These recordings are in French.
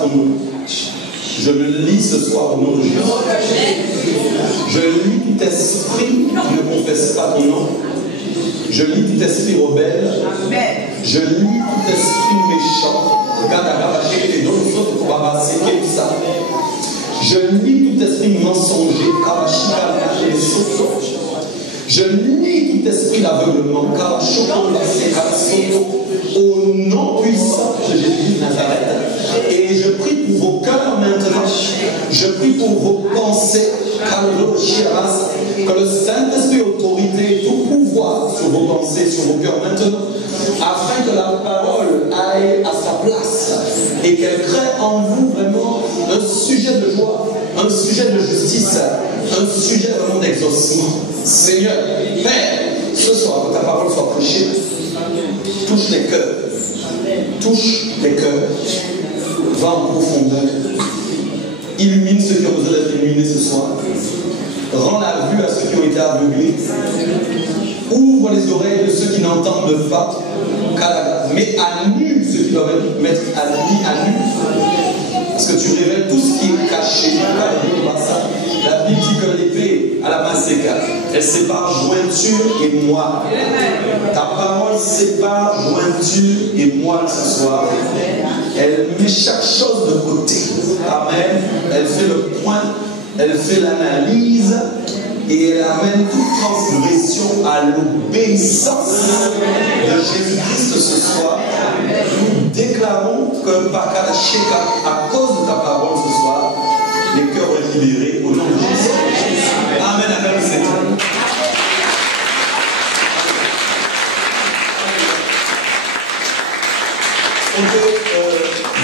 ton nom. Je le lis ce soir au nom de Jésus. Je lis tout esprit qui ne confesse pas ton nom. Je lis tout esprit rebelle. Je lis tout esprit méchant. Je lis tout esprit mensonger. Je lis tout esprit d'aveuglement. Au nom puissant de Jésus de Nazareth. Et je prie pour vos cœurs maintenant. Je prie pour vos pensées. Que le Saint-Esprit autorité, tout pouvoir sur vos pensées, sur vos cœurs maintenant, afin que la parole aille à sa place et qu'elle crée en vous vraiment un sujet de joie, un sujet de justice, un sujet vraiment d'exaucement. Seigneur, Père, ce soir, que ta parole soit prêchée, touche les cœurs, va en profondeur, illumine ceux qui ont besoin d'être illuminés ce soir. Rends la vue à ceux qui ont été aveuglés. Ouvre les oreilles de ceux qui n'entendent pas. Mais annule ceux qui doivent être mis à nu. Parce que tu révèles tout ce qui est caché. La Bible dit que l'épée à la main s'écarte. Elle sépare jointure et moelle. Ta parole sépare jointure et moelle ce soir. Elle met chaque chose de côté. Amen. Elle fait le point. Elle fait l'analyse et elle amène toute transgression à l'obéissance de Jésus-Christ ce soir. Nous déclarons que à cause de ta parole ce soir, les cœurs vont être libérés au nom de Jésus. Amen. Amen.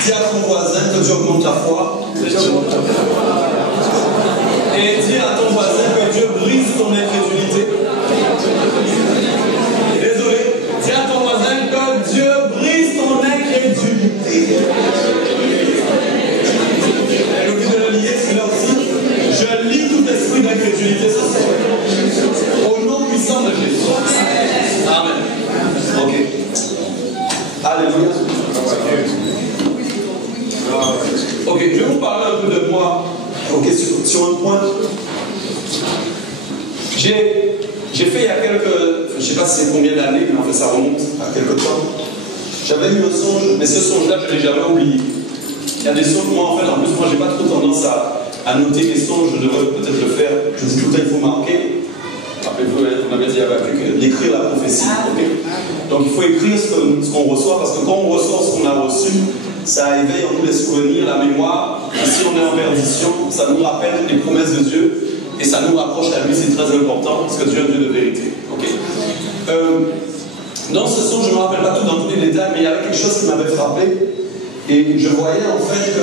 Dis à ton voisin que Dieu augmente ta foi. Et dis à ton voisin que Dieu brise ton incrédulité. Désolé. Dis à ton voisin que Dieu brise ton incrédulité. Elle oublie de le lier, celui-là aussi. Je lis tout esprit d'incrédulité ce soir. Au nom puissant de Jésus. Amen. Ok. Alléluia. Ok, je vais vous parler un peu de moi. Ok, sur un point. J'ai fait il y a quelques... Je ne sais pas si c'est combien d'années, mais en fait ça remonte à quelques temps. J'avais eu un songe, mais ce songe-là, je ne l'ai jamais oublié. Il y a des songes, moi en fait, en plus, moi j'ai pas trop tendance à noter les songes, je devrais peut-être le faire. Je dis tout le temps, il faut marquer. Rappelez-vous, on avait dit d'écrire la prophétie. Okay. Donc il faut écrire ce qu'on reçoit, parce que quand on reçoit ce qu'on a reçu, ça éveille en nous les souvenirs, la mémoire. Et si on est en perdition, ça nous rappelle les promesses de Dieu et ça nous rapproche à lui, c'est très important parce que Dieu est un Dieu de vérité. Okay. Dans ce son, je ne me rappelle pas tout dans tous les détails, mais il y avait quelque chose qui m'avait frappé. Et je voyais en fait que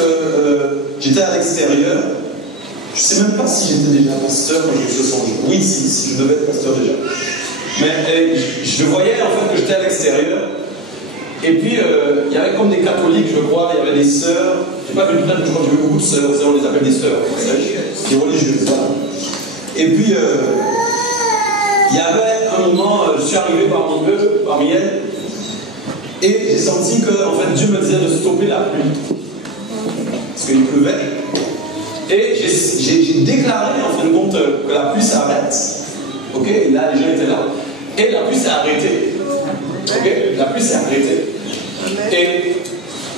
j'étais à l'extérieur. Je ne sais même pas si j'étais déjà pasteur quand j'ai eu ce songe. Oui, si, je devais être pasteur déjà. Mais je voyais en fait que j'étais à l'extérieur. Et puis, il y avait comme des catholiques, je crois, il y avait des sœurs. Je n'ai pas vu tout le temps, j'ai vu beaucoup de sœurs, on les appelle des sœurs, des religieuses. Et puis, il y avait un moment, je suis arrivé parmi elles, et j'ai senti que, en fait, Dieu me disait de stopper la pluie. Parce qu'il pleuvait. Et j'ai déclaré, en fin de compte, que la pluie s'arrête. Ok, et là, les gens étaient là. Et la pluie s'est arrêtée. Ok, la pluie s'est arrêtée. Et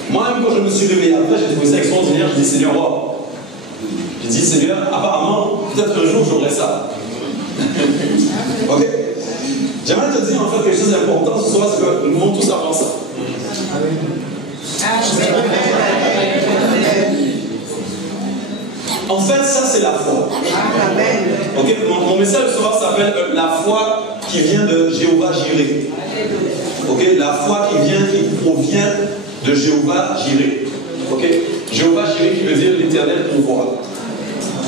moi-même, quand je me suis réveillé après, j'ai trouvé ça extraordinaire. J'ai dit, Seigneur, wow. J'ai dit, Seigneur, apparemment, peut-être un jour j'aurai ça. Ok. J'aimerais te dire en fait quelque chose d'important ce soir, c'est que nous devons tous avoir ça. En fait, ça c'est la foi. Ok. Mon message ce soir s'appelle la foi qui vient de Jéhovah Jireh. Ok, la foi qui provient de Jéhovah Jireh. Ok, Jéhovah Jireh qui veut dire l'Éternel pourvoit.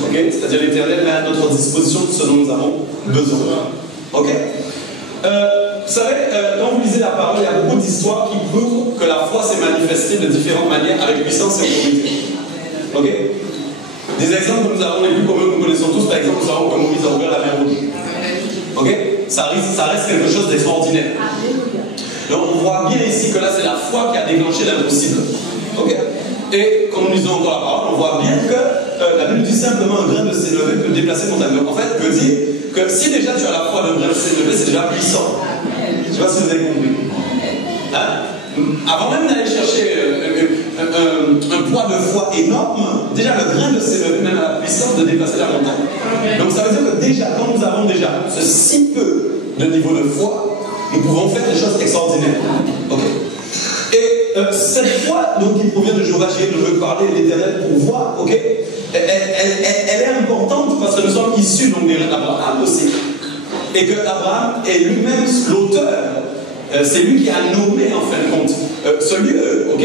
Ok, c'est-à-dire l'Éternel met à notre disposition ce dont nous avons besoin. Ok. Vous savez, quand vous lisez la parole, il y a beaucoup d'histoires qui prouvent que la foi s'est manifestée de différentes manières avec puissance et autorité. Ok. Des exemples que nous avons les plus communs, nous connaissons tous, par exemple, nous savons que Moïse a ouvert la mer rouge. Ok. Ça reste quelque chose d'extraordinaire. Donc on voit bien ici que là c'est la foi qui a déclenché l'impossible. Ok. Et quand nous lisons encore la parole, on voit bien que la Bible dit simplement un grain de sénévé peut déplacer montagne. En fait, veut dire que si déjà tu as la foi d'un grain de sénévé, c'est déjà puissant. Je ne sais pas si vous avez compris. Hein? Avant même d'aller chercher un poids de foi énorme, déjà le grain de sénévé même a la puissance de déplacer la montagne. Donc ça veut dire que déjà, quand nous avons déjà ce si peu de niveau de foi, nous pouvons faire des choses extraordinaires. Okay. Et cette foi, donc, qui provient de Jéhovah, je veux parler de l'Éternel pour voir, ok, elle est importante parce que nous sommes issus donc, des reins d'Abraham aussi. Et que Abraham est lui-même l'auteur. C'est lui qui a nommé en fin de compte ce lieu, ok,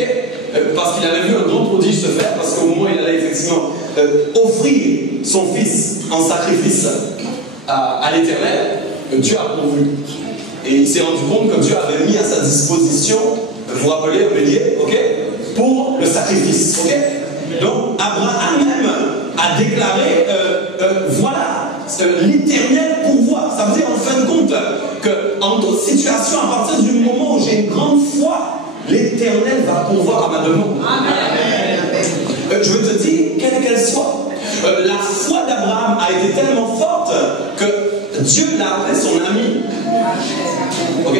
parce qu'il avait vu un grand prodige se faire, parce qu'au moment où il allait effectivement offrir son fils en sacrifice à l'Éternel, Dieu a pourvu. Et il s'est rendu compte que Dieu avait mis à sa disposition, vous vous rappelez, un bélier, ok, pour le sacrifice, ok. Donc Abraham même a déclaré, voilà, l'Éternel pourvoit. Ça veut dire en fin de compte qu'en toute situation, à partir du moment où j'ai une grande foi, l'Éternel va pourvoir à ma demande. Je veux te dire, quelle qu'elle soit, la foi d'Abraham a été tellement forte que Dieu l'a appelé son ami. Ok.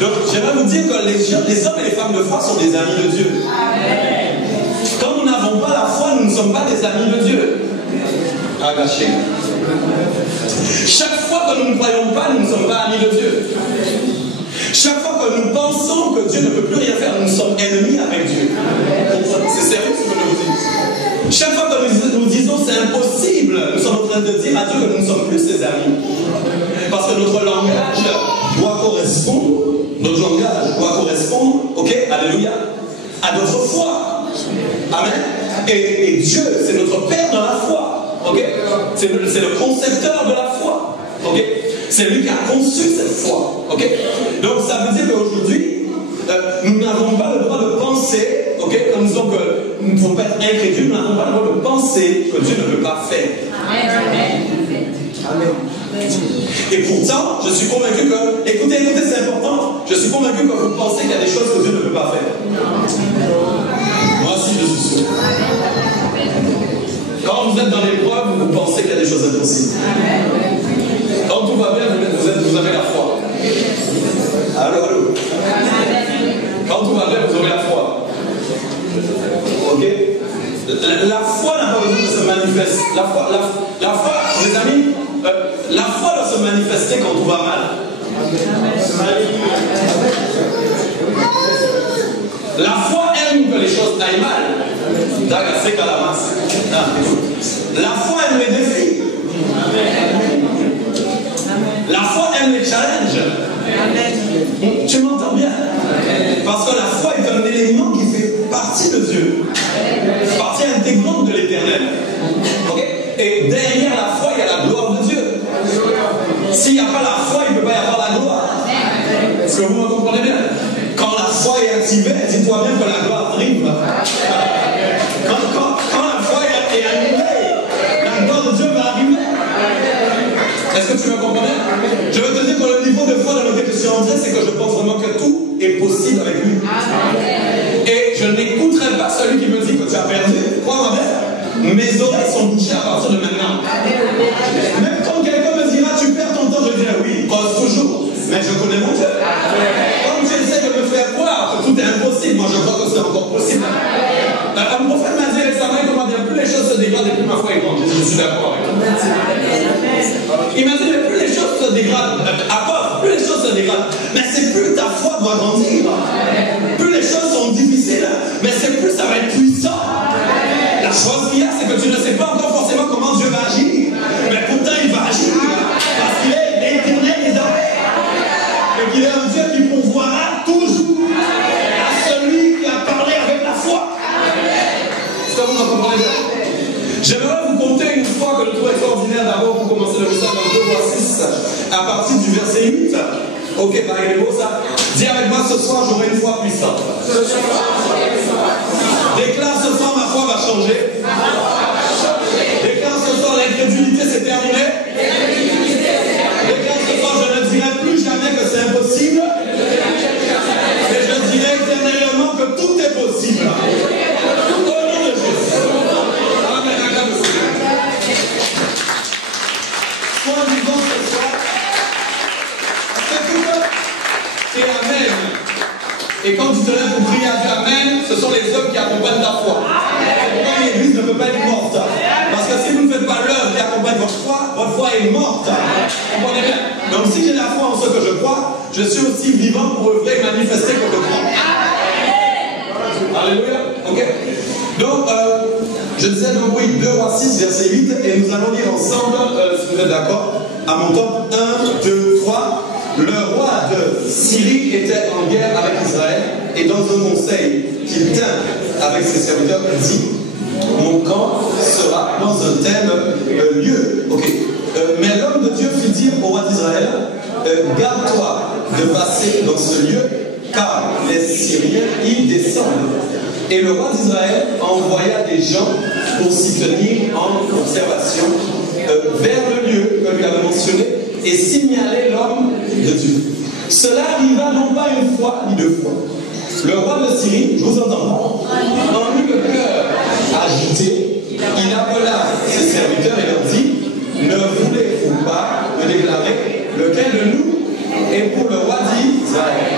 Donc j'aimerais vous dire que les hommes et les femmes de foi sont des amis de Dieu. Quand nous n'avons pas la foi, nous ne sommes pas des amis de Dieu. Agaché. Chaque fois que nous ne croyons pas, nous ne sommes pas amis de Dieu. Chaque fois que nous pensons que Dieu ne peut plus rien faire, nous sommes ennemis avec Dieu. C'est sérieux ce que je vous dis. Chaque fois que nous disons c'est impossible, nous sommes en train de dire à Dieu que nous ne sommes plus ses amis. Parce que notre langage doit correspondre, ok, alléluia, à notre foi. Amen. Et Dieu, c'est notre Père dans la foi. Ok. C'est le concepteur de la foi. Ok. C'est lui qui a conçu cette foi. Ok. Donc ça veut dire qu'aujourd'hui, nous n'avons pas le droit de penser, ok, comme nous disons que nous ne pouvons pas être incrédules, nous n'avons pas le droit de penser que Dieu ne peut pas faire. Amen. Et pourtant, je suis convaincu que, écoutez, c'est important, je suis convaincu que vous pensez qu'il y a des choses que Dieu ne peut pas faire. Moi aussi, je suis sûr. Quand vous êtes dans l'épreuve, vous pensez qu'il y a des choses impossibles. Quand tout va bien, vous avez la foi. Allô. Quand tout va bien, vous aurez la foi. Ok. La foi n'a pas besoin de se manifester. La foi, les amis, la foi doit se manifester quand tout va mal. La foi aime que les choses aillent mal. La foi aime les défis. La foi aime les challenges. Tu m'entends bien? Parce que la foi est un élément qui fait partie de Dieu. Partie intégrante de l'Éternel. Okay? Et derrière la foi, il y a la gloire de Dieu. S'il n'y a pas la foi, il ne peut pas y avoir la gloire. Est-ce que vous me comprenez bien? Quand la foi est activée, dis-toi bien que la gloire arrive. Quand la foi est allumée, la gloire de Dieu va arriver. Est-ce que tu me comprends bien? Je veux te dire que le niveau de foi dans lequel je suis entré, c'est que je pense vraiment que tout est possible avec lui. Et je n'écouterai pas celui qui me dit que tu as perdu. Crois-moi bien, mes oreilles sont bouchées à partir de maintenant. Même quand quelqu'un me dira tu perds ton temps, je dirai oui, cause toujours. Mais je connais mon Dieu. Comme tu essaies de me faire croire que tout est impossible, moi je crois que c'est encore possible. Un prophète m'a dit récemment, comment dire, plus les choses se dégradent et plus ma foi est grande. Je suis d'accord avec toi. Il m'a dit, mais plus les choses se dégradent, plus les choses se dégradent, mais c'est plus ta foi doit grandir. Plus les choses sont difficiles, mais c'est plus ça va être puissant. La chose qu'il y a, c'est que tu ne sais pas encore forcément comment Dieu va agir, mais pourtant il va agir, parce qu'il est l'Éternel des armées, et qu'il est un Dieu qui pourvoira toujours à celui qui a parlé avec la foi. Est-ce que vous me comprenez bien? J'aimerais vous conter une fois que je trouve extraordinaire d'abord pour commencer le message dans 2 voix 6 à partir du verset 8. Ok, Marie-Léo, ça. Dis avec moi ce soir, j'aurai une foi puissante. Déclare ce soir, ma foi va changer. Déclare ce soir, l'incrédulité c'est terminé. Déclare ce soir, je ne dirai plus jamais que c'est impossible. Mais je dirai éternellement que tout est possible. Au nom votre foi est morte. Comprenez bien? Donc si j'ai la foi en ce que je crois, je suis aussi vivant pour œuvrer et manifester que je crois. Alléluia. Ok. Donc, je disais donc oui, 2 Rois 6, verset 8, et nous allons lire ensemble, si vous êtes d'accord, à mon top 1, 2, 3. Le roi de Syrie était en guerre avec Israël, et dans un conseil qu'il tint avec ses serviteurs, il dit: mon camp sera dans un tel lieu. Ok. Mais l'homme de Dieu fit dire au roi d'Israël: garde-toi de passer dans ce lieu, car les Syriens y descendent. Et le roi d'Israël envoya des gens pour s'y tenir en observation vers le lieu que lui avait mentionné et signaler l'homme de Dieu. Cela arriva non pas une fois ni 2 fois. Le roi de Syrie, je vous entends, en eut le cœur agité, il appela ses serviteurs et leur dit: ne voulez-vous pas me déclarer lequel de nous est pour le roi d'Israël?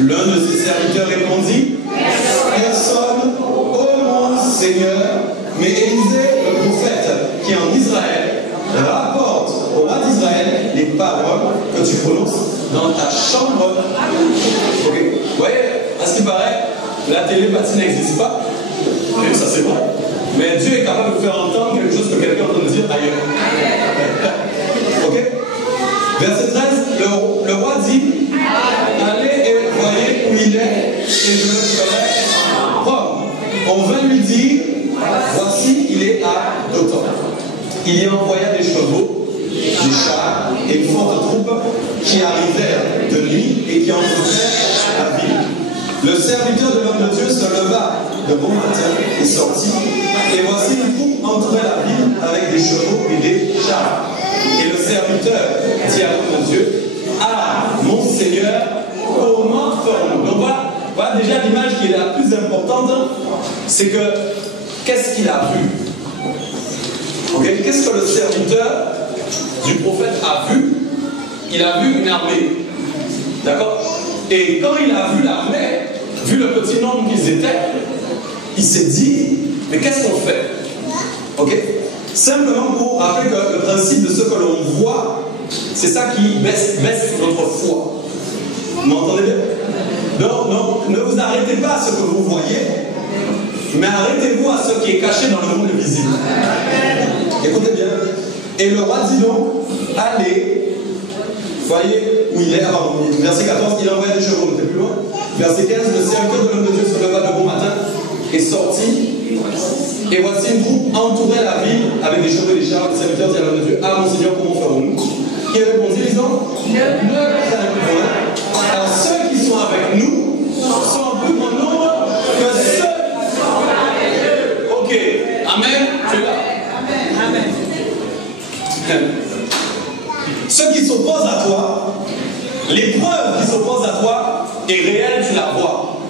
L'un de ses serviteurs répondit: personne, ô mon Seigneur, mais Élisée le prophète qui est en Israël rapporte au roi d'Israël les paroles que tu prononces dans ta chambre. Ok. Vous voyez, à ce qui paraît, la télépathie n'existe pas. Et ça c'est vrai. Mais Dieu est capable de faire entendre quelque chose que quelqu'un est en train de dire ailleurs. Ok. Verset 13, le roi dit: allez et voyez où il est, et je le ferai propre. On vint lui dire: voici, il est à Dothan. Il y envoya des chevaux, des chars et une forte troupe qui arrivèrent de nuit et qui enfoncèrent la ville. Le serviteur de l'homme de Dieu se leva de bon matin et sortit, et voici une troupe entourait la ville avec des chevaux et des chars. Et le serviteur dit à l'homme de Dieu: ah, mon Seigneur, comment ferons-nous? Donc voilà déjà l'image qui est la plus importante, c'est que qu'est-ce qu'il a vu? Okay? Qu'est-ce que le serviteur du prophète a vu? Il a vu une armée. D'accord? Et quand il a vu l'armée, vu le petit nombre qu'ils étaient, il s'est dit: mais qu'est-ce qu'on fait? Ok? Simplement pour rappeler que le principe de ce que l'on voit, c'est ça qui baisse notre foi. Vous m'entendez bien? Donc, ne vous arrêtez pas à ce que vous voyez, mais arrêtez-vous à ce qui est caché dans le monde visible. Écoutez bien. Et le roi dit donc: allez, voyez où il est. Alors, verset 14, il envoya des chevaux, on était plus loin. Verset 15, le serviteur de l'homme de Dieu se leva de bon matin et sortit. Et voici une troupe entourait la ville avec des chevaux et des chars. Le serviteur dit à l'homme de Dieu: ah, mon Seigneur, comment ferons-nous? Qui répondit, disant: ne craignez point. Alors, ceux qui sont avec nous sont plus grand nombre que ceux qui sont avec eux. Ok. Amen. Tu es là. Amen. Ceux qui s'opposent à toi, l'épreuve qui s'oppose à toi est réelle, tu la vois.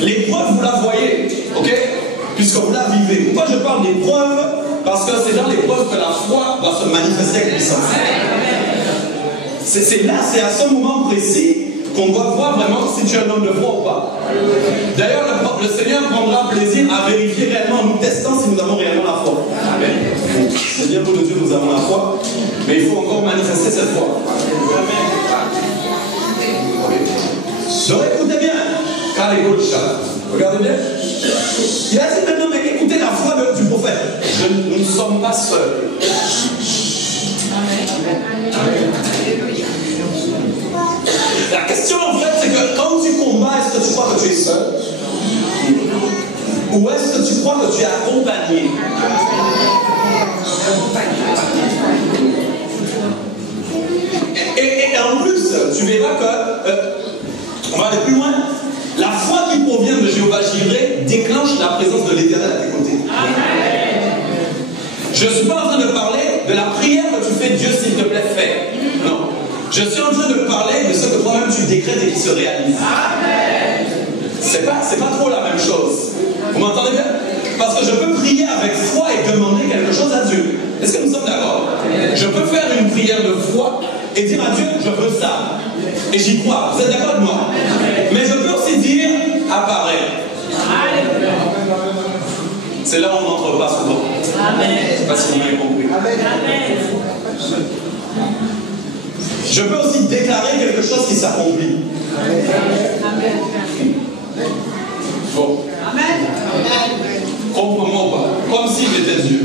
L'épreuve, vous la voyez, ok? Puisque vous la vivez. Pourquoi je parle d'épreuve? Parce que c'est dans l'épreuve que la foi va se manifester avec puissance. C'est là, c'est à ce moment précis qu'on doit voir vraiment si tu es un homme de foi ou pas. D'ailleurs, le Seigneur prendra plaisir à vérifier réellement, nous testant si nous avons réellement la foi. Amen. C'est bien pour Dieu, nous avons la foi, mais il faut encore manifester cette foi. Donc écoutez bien, car les regardez bien. Il a dit maintenant, mais écoutez la foi du prophète. Nous ne sommes pas seuls. Amen. La question en fait, c'est que quand tu combats, est-ce que tu crois que tu es seul? Ou est-ce que tu crois que tu es accompagné? Et en plus, tu verras que, on va aller plus loin, la foi qui provient de Jéhovah Jireh déclenche la présence de l'Éternel à tes côtés. Je ne suis pas en train de parler de la prière que tu fais, Dieu s'il te plaît, fais. Non. Je suis en train de parler de ce que toi-même tu décrètes et qui se réalise. C'est pas trop la même chose. Vous m'entendez bien? Parce que je peux prier avec foi et demander quelque chose à Dieu. Est-ce que nous sommes d'accord? Je peux faire une prière de foi et dire à Dieu, je veux ça. Et j'y crois. Vous êtes d'accord avec moi? Mais je peux aussi dire, apparaît. C'est là où on n'entre pas souvent. Je ne sais pas si vous m'avez compris. Je peux aussi déclarer quelque chose qui s'accomplit. Bon. Comprends-moi ou pas? Comme si j'étais Dieu.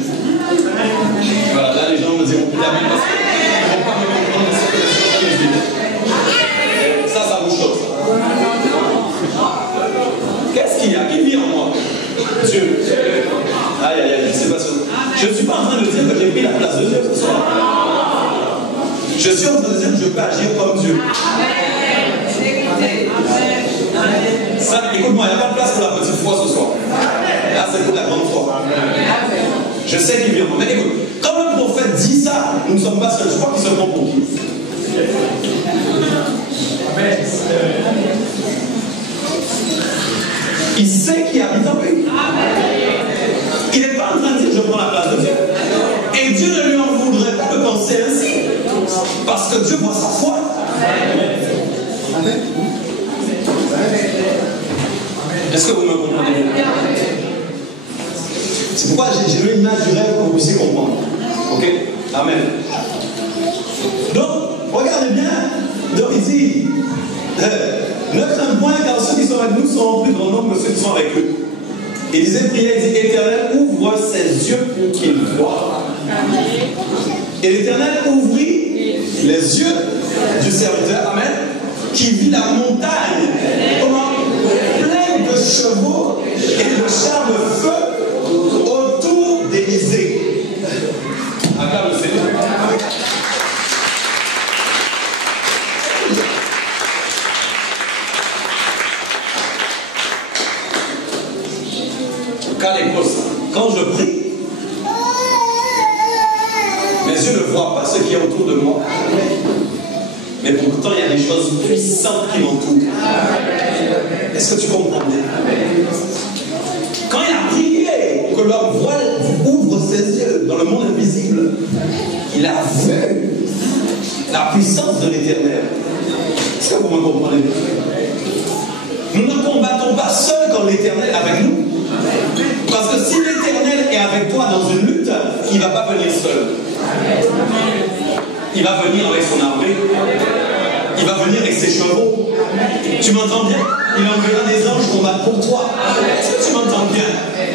Voilà, là les gens me diront plus amen parce qu'ils ne vont pas me comprendre ce que je dis. Ça vous choque. Qu'est-ce qu'il y a? Qui vit en moi? Dieu. Aïe, aïe, aïe, c'est pas ça. Je ne suis pas en train de dire que j'ai pris la place de Dieu ce soir. Je suis en train de dire que je peux agir comme Dieu. Ça, écoute-moi, il n'y a pas de place pour la petite foi ce soir. Là, c'est pour la grande foi. Je sais qu'il vient. Mais écoute, quand le prophète dit ça, nous ne sommes pas seuls. Je crois qu'il se prend pour qui? Il sait qui habite en lui. Il n'est pas en train de dire je prends la place de Dieu. Et Dieu ne lui en voudrait pas de penser ainsi. Parce que Dieu voit sa foi. Amen. Est-ce que vous me comprenez? C'est pourquoi j'ai mis une image du rêve pour que vous puissiez comprendre. Ok? Amen. Donc, regardez bien. Donc, il dit ne crains point, car ceux qui sont avec nous sont en plus grand nombre que ceux qui sont avec eux. Il disait, prière, il dit, Éternel, ouvre ses yeux pour qu'il voie. Et l'Éternel ouvrit les yeux du serviteur, amen, qui vit la montagne, comment? Pleine de chevaux et de chars de feu autour d'Élysée. Acclame le Seigneur. Quand je prie, mes yeux ne voient pas ce qui est autour de moi. Mais pourtant, il y a des choses puissantes qui m'entourent. Est-ce que tu comprends bien? Quand il a prié pour que l'homme ouvre ses yeux dans le monde invisible, il a vu la puissance de l'Éternel. Est-ce que vous me comprenez? Nous ne combattons pas seuls quand l'Éternel est avec nous. Parce que si l'Éternel est avec toi dans une lutte, il ne va pas venir seul. Il va venir avec son armée. Il va venir avec ses chevaux. Tu m'entends bien? Il enverra des anges combattre pour toi. Est-ce que tu m'entends bien?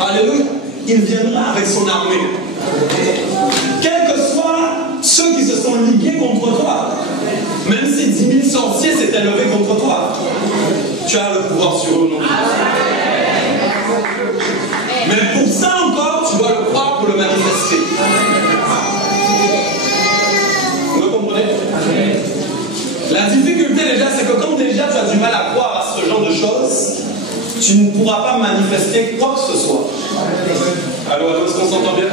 Alléluia. Il viendra avec son armée. Quels que soient ceux qui se sont ligués contre toi, même si 10 000 sorciers s'étaient levés contre toi, tu as le pouvoir sur eux, non? Mais pour ça encore, tu dois le croire pour le manifester. Vous me comprenez? La difficulté déjà, c'est que comme déjà tu as du mal à croire à ce genre de choses, tu ne pourras pas manifester quoi que ce soit. Alors, est-ce qu'on s'entend bien?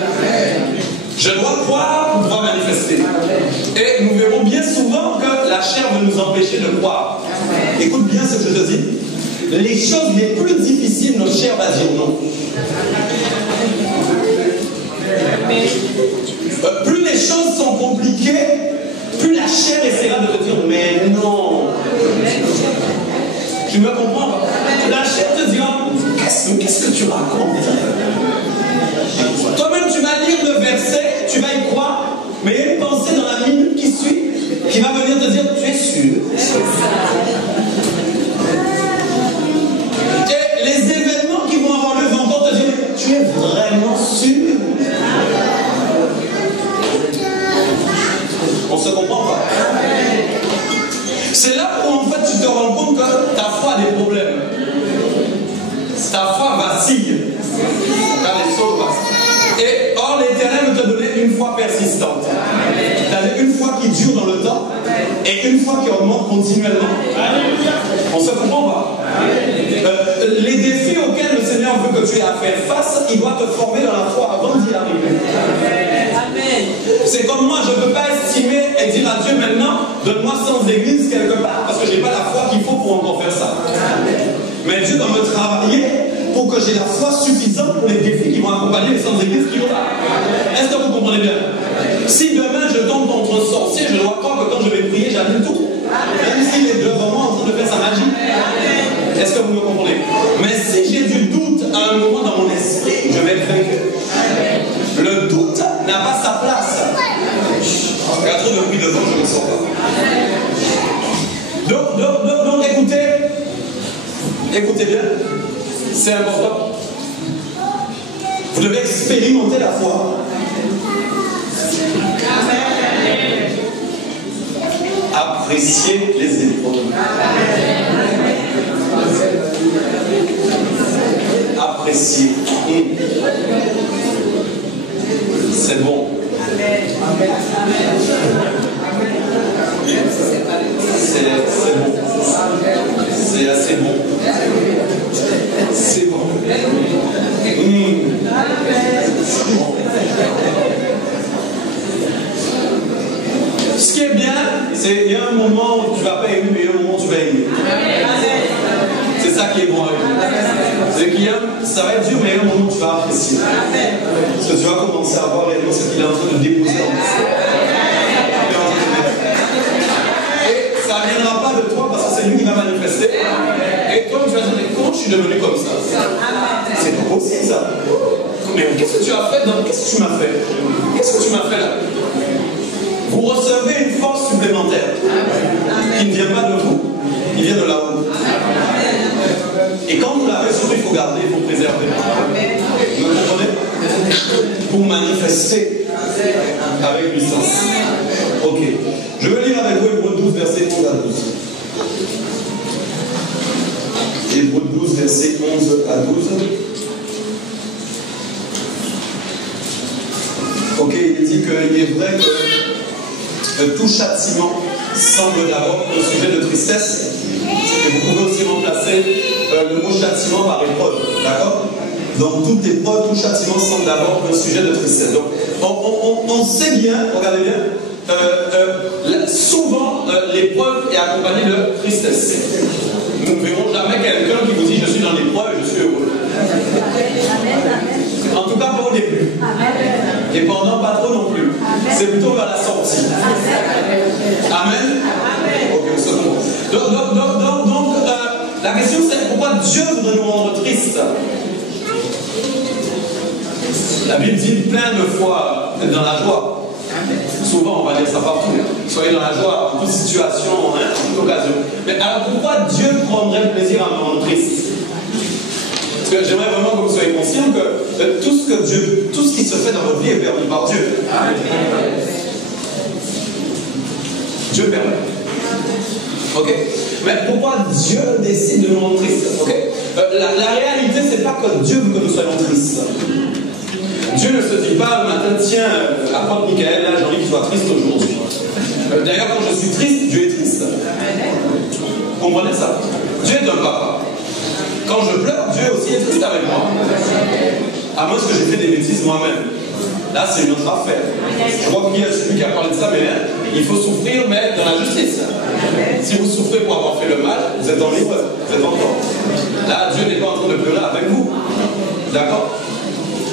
Je dois croire pour pouvoir manifester. Et nous verrons bien souvent que la chair veut nous empêcher de croire. Écoute bien ce que je te dis. Les choses les plus difficiles, notre chair va dire non. Plus les choses sont compliquées, plus la chair essaiera de te dire mais non. Tu me comprends pas? La chair te dira qu'est-ce que tu racontes? Toi-même tu vas lire le verset, tu vas y croire, mais il y a une pensée dans la minute qui suit qui va venir te dire tu es sûr? Et les événements qui vont avoir lieu vont encore te dire tu es vraiment sûr? On se comprend pas? C'est là où en fait tu te rends compte que ta foi a des problèmes. Ta foi vacille. Et or l'Éternel veut te donner une foi persistante. C'est-à-dire une foi qui dure dans le temps et une foi qui augmente continuellement. On se comprend pas? Les défis auxquels le Seigneur veut que tu aies à faire face, il doit te former dans la foi avant d'y arriver. C'est comme moi, je ne peux pas estimer et dire à Dieu maintenant, donne-moi 100 églises quelque part, parce que je n'ai pas la foi qu'il faut pour encore faire ça. Mais Dieu doit me travailler pour que j'ai la foi suffisante pour les défis qui vont accompagner les 100 églises qu'il y aura. Est-ce que vous comprenez bien? Si demain je tombe contre un sorcier, je dois croire que quand je vais prier, j'annule tout. Même s'il est devant moi en train de faire sa magie. Est-ce que vous me comprenez? Mais si j'ai du doute à un moment dans mon esprit, je vais être vaincu. Le devant, je ne sors pas. Donc écoutez bien, c'est important. Vous devez expérimenter la foi. Apprécier les épreuves. Apprécier. C'est bon. C'est bon. C'est assez bon. C'est bon. Ce qui est bien, c'est qu'il y a un moment où tu ne vas pas aimer, mais il y a un moment où tu vas aimer. C'est ça qui est bon avec nous. C'est qu'il y a, ça va être dur, mais il y a un moment où tu vas apprécier. Parce que tu vas commencer à voir réellement ce qu'il est en train de déposer en toi. Et ça ne viendra pas de toi parce que c'est lui qui va manifester. Et toi, tu vas dire, mais comment je suis devenu comme ça? C'est pas possible ça. Mais qu'est-ce que tu as fait? Qu'est-ce que tu m'as fait? Qu'est-ce que tu m'as fait là? Vous recevez une force supplémentaire qui ne vient pas de vous, il vient de là-haut. Et quand vous l'avez sur, il faut garder, il faut préserver. Vous comprenez? Pour manifester avec puissance. Ok. Je vais lire avec vous Hébreux 12, verset 11 à 12. Hébreux 12, verset 11 à 12. Ok, il dit qu'il est vrai que tout châtiment semble d'abord un sujet de tristesse. Et vous pouvez aussi remplacer le mot châtiment par épreuve. D'accord? Donc toute épreuve, tout châtiment semble d'abord un sujet de tristesse. Donc on sait bien, regardez bien, souvent l'épreuve est accompagnée de tristesse. Nous ne verrons jamais quelqu'un qui vous dit je suis dans l'épreuve et je suis heureux. En tout cas pas au début. Et pendant pas trop non plus. C'est plutôt vers la sortie. Amen. Ok, on se comprend. Donc la question c'est pourquoi Dieu voudrait nous rendre tristes? La Bible dit plein de fois d'être dans la joie. Souvent, on va dire ça partout. Soyez dans la joie, en toute situation, en toute occasion. Mais alors pourquoi Dieu prendrait plaisir à nous rendre tristes? Parce que j'aimerais vraiment que vous soyez conscients que tout ce qui se fait dans votre vie est permis par Dieu. Dieu permet. Ok? Mais pourquoi Dieu décide de nous rendre tristes? Ok? La réalité, c'est pas que Dieu veut que nous soyons tristes. Dieu ne se dit pas le matin, tiens, apprends Michael, là j'ai envie qu'il soit triste aujourd'hui. D'ailleurs, quand je suis triste, Dieu est triste. Vous comprenez ça? Dieu est un papa. Quand je pleure, Dieu aussi est triste avec moi. À moins que j'ai fait des bêtises moi-même. Là, c'est une autre affaire. Je crois qu'il y a celui qui a parlé de ça, mais il faut souffrir, mais dans la justice. Si vous souffrez pour avoir fait le mal, vous êtes en l'épreuve, vous êtes en tort. Là, Dieu n'est pas en train de pleurer avec vous. D'accord?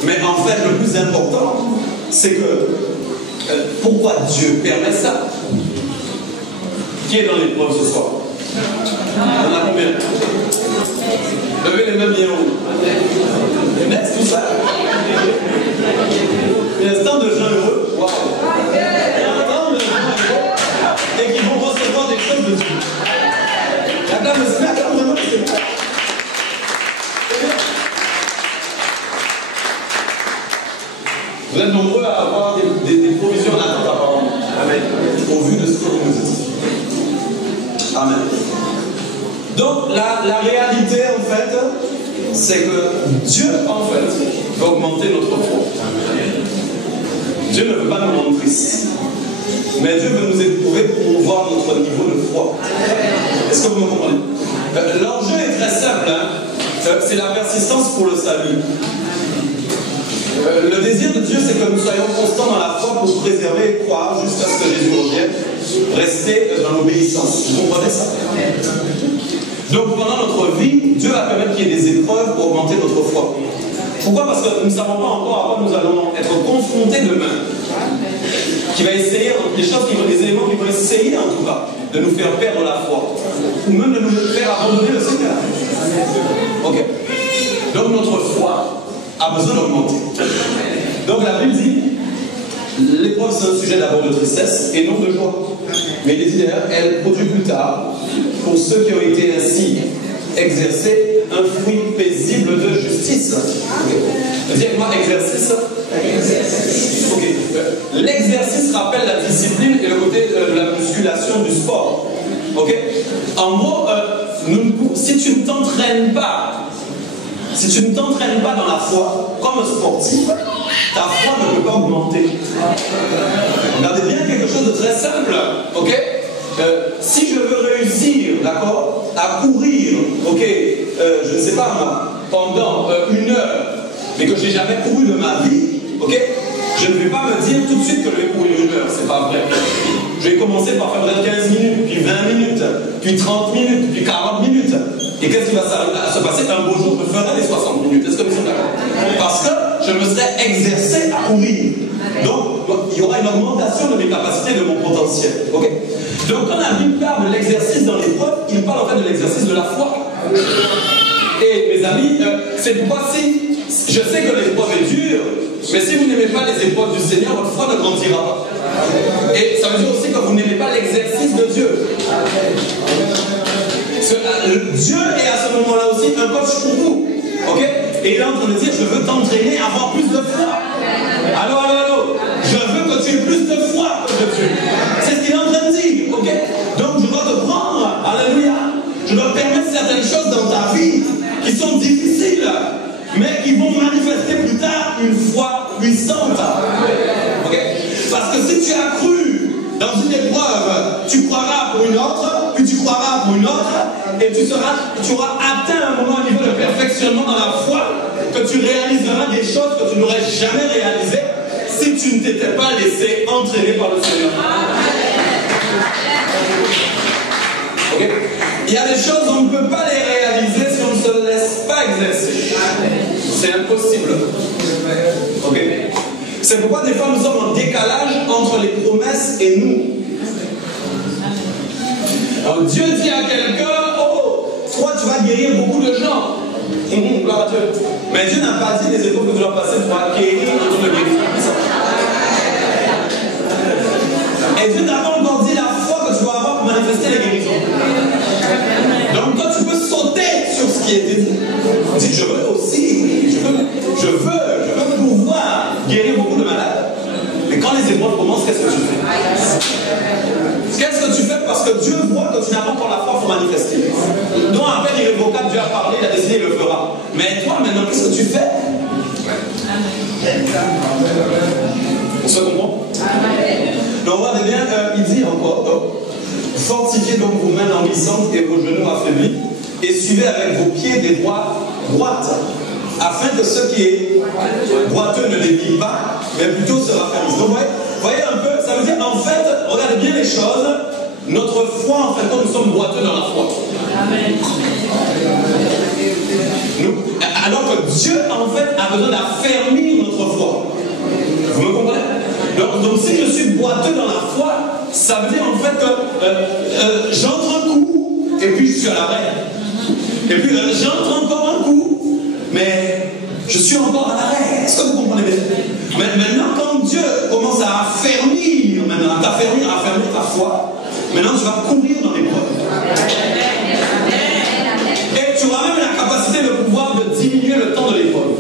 Mais en fait, le plus important, c'est que pourquoi Dieu permet ça? Qui est dans l'épreuve ce soir? On a combien? Levez les mains bien haut. Next, tout ça. Il y a tant de gens heureux. Waouh! Il y a tant de gens heureux et qui vont recevoir des choses de Dieu. La dame se met à faire vraiment c'est vrai. Vous êtes nombreux à avoir des provisions en attente apparemment. Amen. Au vu de ce que vous nous dites. Amen. Donc la réalité en fait, c'est que Dieu en fait veut augmenter notre foi. Dieu ne veut pas nous rendre tristes. Mais Dieu veut nous éprouver pour voir notre niveau de foi. Est-ce que vous me comprenez? L'enjeu est très simple. C'est la persistance pour le salut. Le désir de Dieu, c'est que nous soyons constants dans la foi pour se préserver et croire jusqu'à ce que Jésus revienne. Rester dans l'obéissance. Vous comprenez ça? Donc pendant notre vie, Dieu va permettre qu'il y ait des épreuves pour augmenter notre foi. Pourquoi? Parce que nous ne savons pas encore à quoi nous allons être confrontés demain. Qui va essayer, des choses qui vont, des éléments qui vont essayer en tout cas de nous faire perdre la foi. Ou même de nous faire abandonner le Seigneur. Ok. Donc notre foi a besoin d'augmenter. Donc la Bible dit l'épreuve c'est un sujet d'abord de tristesse et non de joie. Mais il est dit d'ailleurs, elle produit plus tard, pour ceux qui ont été ainsi exercés, un fruit paisible de justice. Dis-moi exercice. Okay. L'exercice rappelle la discipline et le côté de la musculation du sport. Okay. En gros, si tu ne t'entraînes pas, dans la foi, comme sportif, ta foi ne peut pas augmenter. Regardez bien quelque chose de très simple. Ok. Si je veux réussir, d'accord, à courir, ok, je ne sais pas moi, pendant 1 heure, mais que je n'ai jamais couru de ma vie, ok, je ne vais pas me dire tout de suite que je vais courir 1 heure, c'est pas vrai. Je vais commencer par faire 15 minutes, puis 20 minutes, puis 30 minutes, puis 40 minutes. Et qu'est-ce qui va se passer? Un beau jour, je ferai les 60 minutes. Est-ce que nous sommes d'accord? Parce que je me serai exercé à courir. Donc, il y aura une augmentation de mes capacités, de mon potentiel. Ok? Donc, quand la Bible parle de l'exercice dans l'épreuve, il parle en fait de l'exercice de la foi. Et mes amis, c'est pourquoi si je sais que l'épreuve est dure, mais si vous n'aimez pas les épreuves du Seigneur, votre foi ne grandira pas. Et ça veut dire aussi que vous n'aimez pas l'exercice de Dieu. Dieu est à ce moment-là aussi un coach pour vous. Ok? Et il est en train de dire, je veux t'entraîner à avoir plus de foi. Allô, allô, allô. Je veux que tu aies plus de foi que Dieu. C'est ce qu'il est en train de dire. Ok? Donc je dois te prendre. Alléluia. Je dois permettre certaines choses dans ta vie qui sont difficiles, mais qui vont manifester plus tard une foi puissante. Ok? Parce que si tu as cru dans une épreuve, tu croiras pour une autre, puis tu croiras pour une autre, et tu auras atteint un moment au niveau de perfectionnement dans la foi, que tu réaliseras des choses que tu n'aurais jamais réalisées si tu ne t'étais pas laissé entraîner par le Seigneur. Okay? Il y a des choses on ne peut pas les réaliser si on ne se laisse pas exercer. C'est impossible. Okay? C'est pourquoi des fois nous sommes en décalage entre les promesses et nous. Alors Dieu dit à quelqu'un, oh, toi tu vas guérir beaucoup de gens. Gloire à Dieu. Mais Dieu n'a pas dit les épreuves que tu dois passer pour acquérir un don de guérison. Et Dieu n'a pas encore dit la foi que tu dois avoir pour manifester les guérisons. Donc toi tu peux sauter sur ce qui est dit. Dis, je veux aussi, je veux pouvoir guérir beaucoup de malades. Mais quand les épreuves commencent, qu'est-ce que tu fais? Qu'est-ce que tu fais? Parce que Dieu voit que tu n'as pas encore la foi pour manifester. Donc à peine irrévocable, Dieu a parlé, il a décidé, il le fera. Mais toi maintenant, qu'est-ce que tu fais? On se comprend? Donc regardez bien, il dit encore, fortifiez donc vos mains languissantes et vos genoux affaiblis, et suivez avec vos pieds des voies droites, afin que ce qui est boiteux ne dévie pas, mais plutôt se raffermisse. Donc voyez un peu, ça veut dire en fait, regardez bien les choses, notre foi, en fait, nous sommes boiteux dans la foi. Amen. Alors que Dieu, en fait, a besoin d'affermir notre foi. Vous me comprenez? Donc si je suis boiteux dans la foi, ça veut dire en fait que j'entre un coup, et puis je suis à l'arrêt. Et puis j'entre encore un coup, mais je suis encore à l'arrêt. Est-ce que vous comprenez bien? Mais maintenant, quand Dieu commence à affermir, à affermir ta foi, maintenant tu vas courir dans l'épreuve. Et tu auras même la capacité, le pouvoir de diminuer le temps de l'épreuve.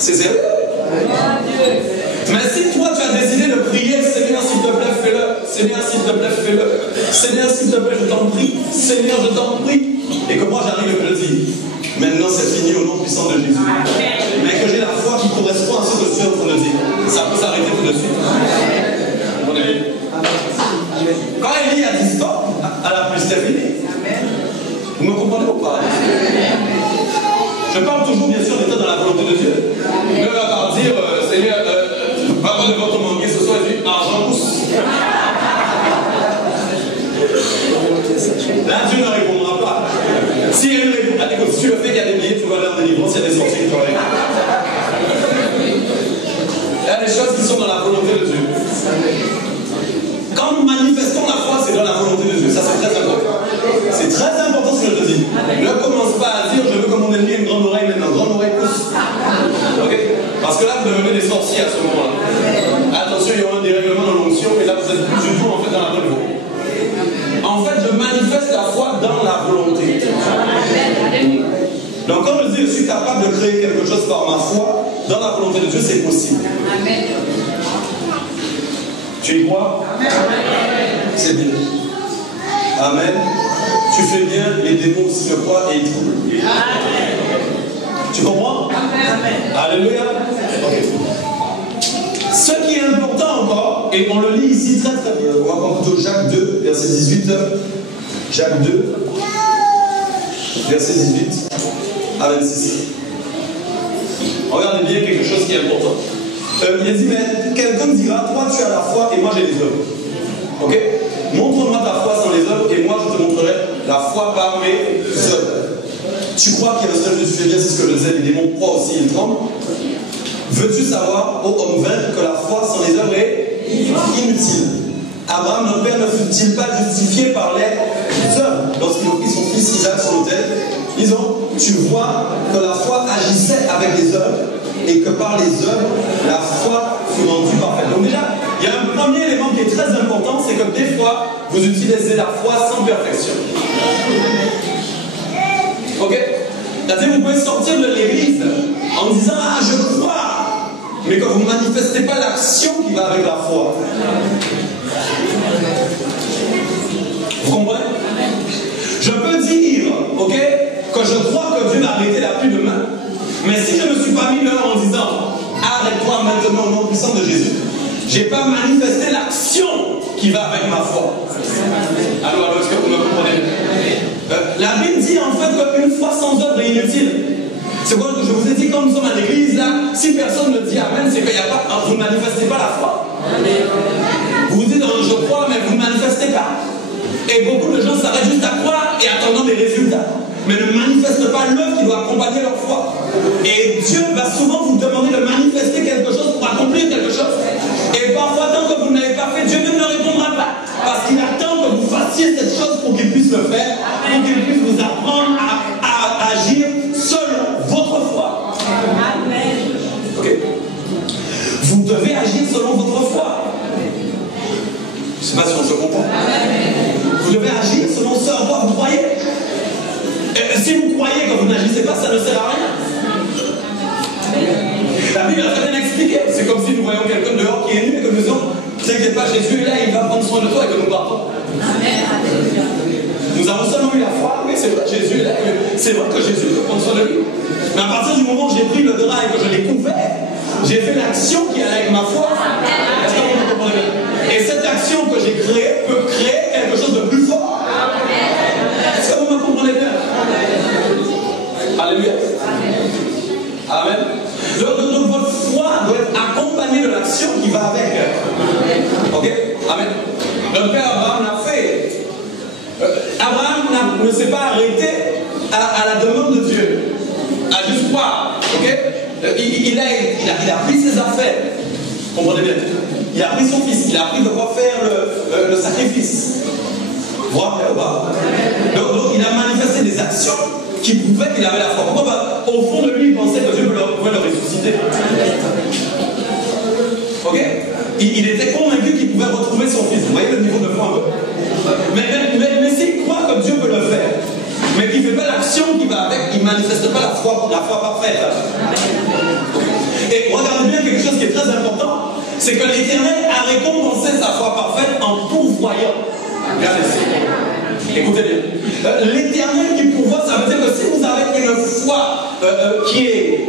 C'est sérieux? Mais si toi tu as décidé de prier, Seigneur s'il te plaît fais-le, Seigneur s'il te plaît fais-le, Seigneur s'il te plaît je t'en prie, Seigneur je t'en prie, et que moi j'arrive et que je dis, maintenant c'est fini au nom puissant de Jésus, mais que j'ai la foi qui correspond à ce que je suis en train de dire, ça peut s'arrêter tout de suite. Mon ami. Quand Élie a dit stop, à la pluie c'est fini. Vous me comprenez ou pas? Je parle toujours bien sûr d'être dans la volonté de Dieu. Ne va pas dire, Seigneur, pardon de votre manquer ce soir, il dit argent pousse. Là, Dieu ne répondra pas. Si elle répond, écoute, si tu le fais qu'il y a des billets, tu vas dans des délivrance, il y a des sorties qui travaillent. Il y a des choses qui sont dans la volonté de Dieu. Quand nous manifestons la foi, c'est dans la volonté de Dieu. Ça, c'est très important. C'est très important ce que je te dis. Ne commence pas à dire, je veux que mon ennemi ait une grande oreille maintenant. Grande oreille pousse. Ok? Donc quand je dis je suis capable de créer quelque chose par ma foi, dans la volonté de Dieu, c'est possible. Amen. Tu y crois? C'est bien. Amen. Tu fais bien, les démons aussi le croient et ils troublent. Tu comprends? Amen. Alléluia. Okay. Ce qui est important encore, et on le lit ici très très bien, on va voir plutôt Jacques 2, verset 18. Jacques 2, verset 18 à 26. Regardez bien quelque chose qui est important. Il a dit, mais quelqu'un dira, toi tu as la foi et moi j'ai les œuvres. Ok? Montre-moi ta foi sans les œuvres et moi je te montrerai la foi par mes œuvres. Tu crois qu'il y a un seul Dieu, tu fais bien, c'est ce que je disais, les démons croient aussi, ils tremblent. Veux-tu savoir, ô homme vain, que la foi sans les œuvres est inutile? Abraham, notre père, ne fut-il pas justifié par les œuvres lorsqu'il offrit son fils Isaac sur l'autel? Disons, tu vois que la foi agissait avec les œuvres et que par les œuvres, la foi fut rendue parfaite. Donc déjà, il y a un premier élément qui est très important, c'est que des fois, vous utilisez la foi sans perfection. Ok? C'est-à-dire, vous pouvez sortir de l'église en disant, ah, je crois, mais que vous ne manifestez pas l'action qui va avec la foi. Vous comprenez? Je peux dire, ok, que je crois que Dieu va arrêter la pluie demain, mais si je ne me suis pas mis là en disant, arrête-toi maintenant au nom puissant de Jésus, je n'ai pas manifesté l'action qui va avec ma foi. Alors, est-ce que vous me comprenez? La Bible dit en fait qu'une foi sans œuvre est inutile. C'est quoi que je vous ai dit, quand nous sommes à l'église, là, si personne ne dit Amen, c'est qu'il n'y a pas, vous ne manifestez pas la foi. Vous dites, je crois, mais vous ne manifestez pas. Et beaucoup de gens s'arrêtent juste à croire et attendant des résultats, mais ne manifestent pas l'œuvre qui doit accompagner leur foi. Et Dieu va souvent vous demander de manifester quelque chose pour accomplir quelque chose. Et parfois, tant que vous n'avez pas fait, Dieu même ne répondra pas. Parce qu'il attend que vous fassiez cette chose pour qu'il puisse le faire, pour qu'il puisse vous apprendre à agir selon votre foi. Amen. Ok? Vous devez agir selon votre foi. Je ne sais pas si on se comprend. Vous devez agir selon ce à quoi vous croyez. Et si vous croyez que vous n'agissez pas, ça ne sert à rien. La Bible a très bien expliqué. C'est comme si nous voyons quelqu'un dehors qui est nu et que nous disons, ne t'inquiète pas, Jésus est là, il va prendre soin de toi et que nous partons. Nous avons seulement eu la foi, oui, c'est vrai, Jésus est là, c'est vrai que Jésus peut prendre soin de lui. Mais à partir du moment où j'ai pris le drap et que je l'ai couvert, j'ai fait l'action qui est avec ma foi. Est-ce que vous comprenez bien? Et cette action que j'ai créée peut créer quelque chose de plus fort. Est-ce que vous me comprenez bien? Alléluia. Amen. Donc votre foi doit être accompagnée de l'action qui va avec. Ok? Amen. Notre père Abraham l'a fait. Abraham ne s'est pas arrêté à la demande de Dieu, à juste croire. Ok? Il a pris ses affaires. Comprenez bien? Il a pris son fils, il a appris de quoi faire le sacrifice. Vous rappelez ou pas? Donc il a manifesté des actions qui prouvaient qu'il avait la foi. Pourquoi? Au fond de lui, il pensait que Dieu pouvait le ressusciter. Ok? Il était convaincu qu'il pouvait retrouver son fils. Vous voyez le niveau de foi un peu? Mais s'il croit que Dieu peut le faire, mais qu'il ne fait pas l'action qui va avec, il ne manifeste pas la foi parfaite. Et regardez bien quelque chose qui est très important, c'est que l'Éternel a récompensé sa foi parfaite en pourvoyant. Regardez ça. Écoutez bien. L'Éternel qui pourvoit, ça veut dire que si vous avez une foi qui est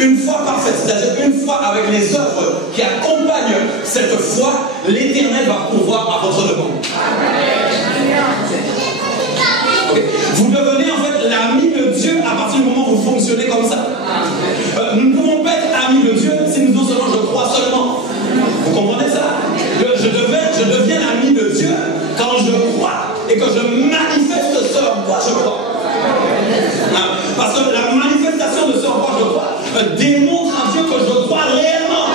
une foi parfaite, c'est-à-dire une foi avec les œuvres qui accompagnent cette foi, l'Éternel va pourvoir à votre demande. Okay. Vous devenez en fait l'ami de Dieu à partir du moment où vous fonctionnez comme ça. Nous ne pouvons pas être amis de Dieu si nous disons seulement je crois seulement. Vous comprenez ça? Je deviens ami de Dieu quand je crois et que je manifeste ce en quoi je crois. Parce que la manifestation de ce en quoi je crois démontre à Dieu que je crois réellement.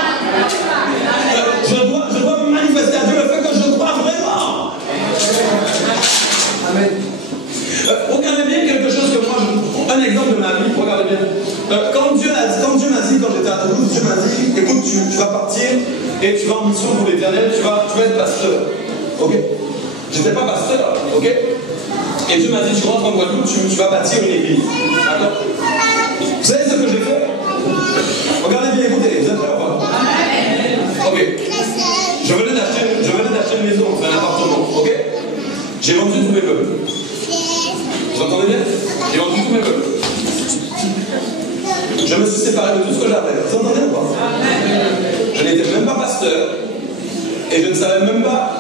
Je dois manifester à Dieu le fait que je crois vraiment. Amen. Regardez bien quelque chose que moi, un exemple de ma vie, regardez bien. Quand Dieu m'a dit, quand j'étais à Toulouse, Dieu m'a dit, écoute, tu vas partir et tu vas en mission pour l'Éternel, tu vas être pasteur. Ok? J'étais pas pasteur, ok? Et Dieu m'a dit, tu rentres en Guadeloupe, tu vas bâtir une église. D'accord? Vous savez ce que j'ai fait? Regardez bien, écoutez, vous êtes prêts ou pas? Ok. Je venais d'acheter une maison, enfin un appartement, ok? J'ai vendu tous mes meubles. Vous entendez bien? J'ai vendu tous mes meubles. Je me suis séparé de tout ce que j'avais. Vous entendez ou pas? Je n'étais même pas pasteur et je ne savais même pas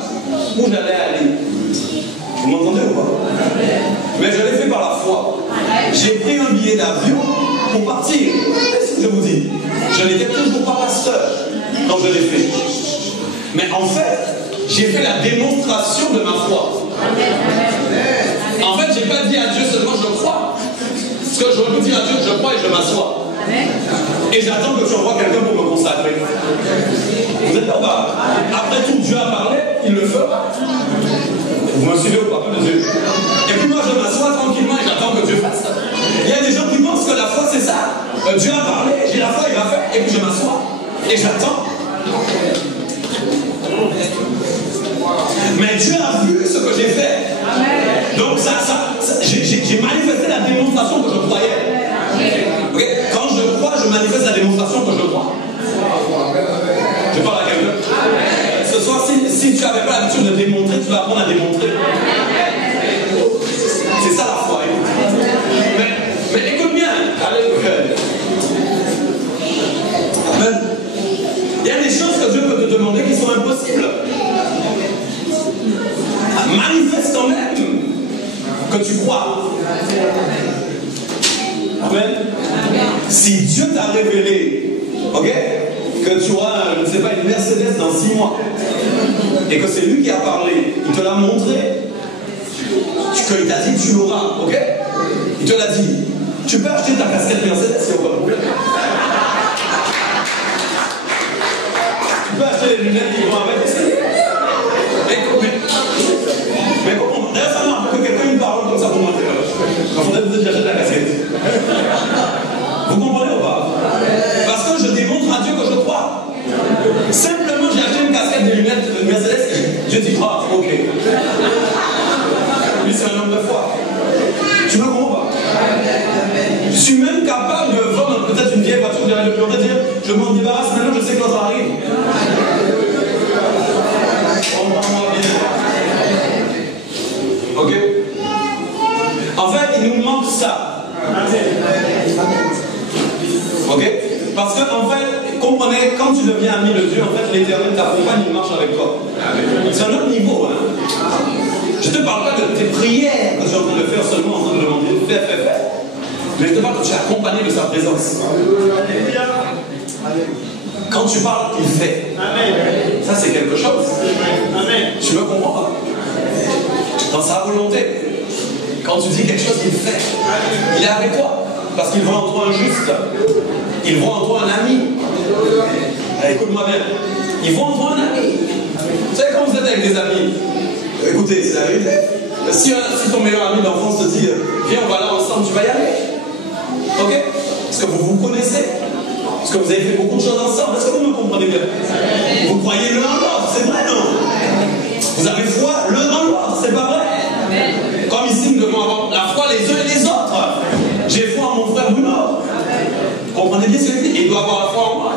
où j'allais aller. Vous m'entendez ou pas? Mais je l'ai fait par la foi. J'ai pris un billet d'avion pour partir. Qu'est-ce que je vous dis? Je n'étais toujours pas pasteur quand je l'ai fait. Mais en fait, j'ai fait la démonstration de ma foi. En fait, je n'ai pas dit à Dieu seulement je crois. Parce que je veux dire à Dieu que je crois et je m'assois. Et j'attends que tu envoies quelqu'un pour me consacrer. Vous êtes là-bas. Après tout, Dieu a parlé, il le fera. Vous me suivez au peuple de Dieu. Et puis moi, je m'assois tranquillement et j'attends que Dieu fasse ça. Il y a des gens qui pensent que la foi, c'est ça. Dieu a parlé, j'ai la foi, il va faire, et puis je m'assois. Et j'attends. Mais Dieu a vu ce que j'ai fait. Donc j'ai manifesté la démonstration que je croyais. Okay? Quand je crois, je manifeste la démonstration que je crois. Je parle à quelqu'un. Ce soir, si tu n'avais pas l'habitude de démontrer, tu vas apprendre à démontrer. C'est ça la foi. Mais écoute bien. Alléluia. Amen. Il y a des choses que Dieu peut te demander qui sont impossibles. Manifeste quand même que tu crois. Amen. Si Dieu t'a révélé, ok, que tu auras, je ne sais pas, une Mercedes dans 6 mois, et que c'est lui qui a parlé, il te l'a montré, qu'il t'a dit tu l'auras, ok? Il te l'a dit. Tu peux acheter ta casquette Mercedes, c'est pas de problème. Tu peux acheter les lunettes qui vont avec. Mais comment? D'ailleurs, ça marche que quelqu'un me parle comme ça pour moi. Quand on a besoin de j'achète la casquette. Vous comprenez ou pas? Parce que je démontre à Dieu que je crois. Simplement, j'ai acheté une casquette de lunettes Mercedes et Dieu dit, ah, ok. Lui, c'est un homme de foi. Tu me comprends pas? Je suis même capable de vendre peut-être une vieille voiture derrière le bureau et dire, je m'en débarrasse, maintenant je sais que l'autre arrive. Comprends-moi bien. Ok? En fait, il nous manque ça. Ok? Parce que, en fait, comprenez, quand tu deviens ami de Dieu, en fait, l'Éternel t'accompagne, il marche avec toi. C'est un autre niveau, hein? Je ne te parle pas de tes prières que tu es en train de faire seulement en train de demander, fais. Mais je te parle que tu es accompagné de sa présence. Quand tu parles, il fait. Ça, c'est quelque chose. Tu me comprends pas? Dans sa volonté. Quand tu dis quelque chose, il fait. Il est avec toi. Parce qu'il voit en toi un juste. Il voit en toi un ami. Écoute-moi bien. Il voit en toi un ami. Vous savez, quand vous êtes avec des amis, écoutez, c'est la vérité. Si ton meilleur ami d'enfance te dit, viens, on va là ensemble, tu vas y aller. Ok? Parce que vous vous connaissez. Parce que vous avez fait beaucoup de choses ensemble. Est-ce que vous me comprenez bien? Vous croyez l'un en l'autre, c'est vrai, non? Vous avez foi l'un en l'autre, c'est pas vrai? Comme ici, nous devons avoir la foi les uns et les autres. J'ai foi en mon frère Bruno. Vous comprenez bien ce que je dis? Il doit avoir la foi en moi.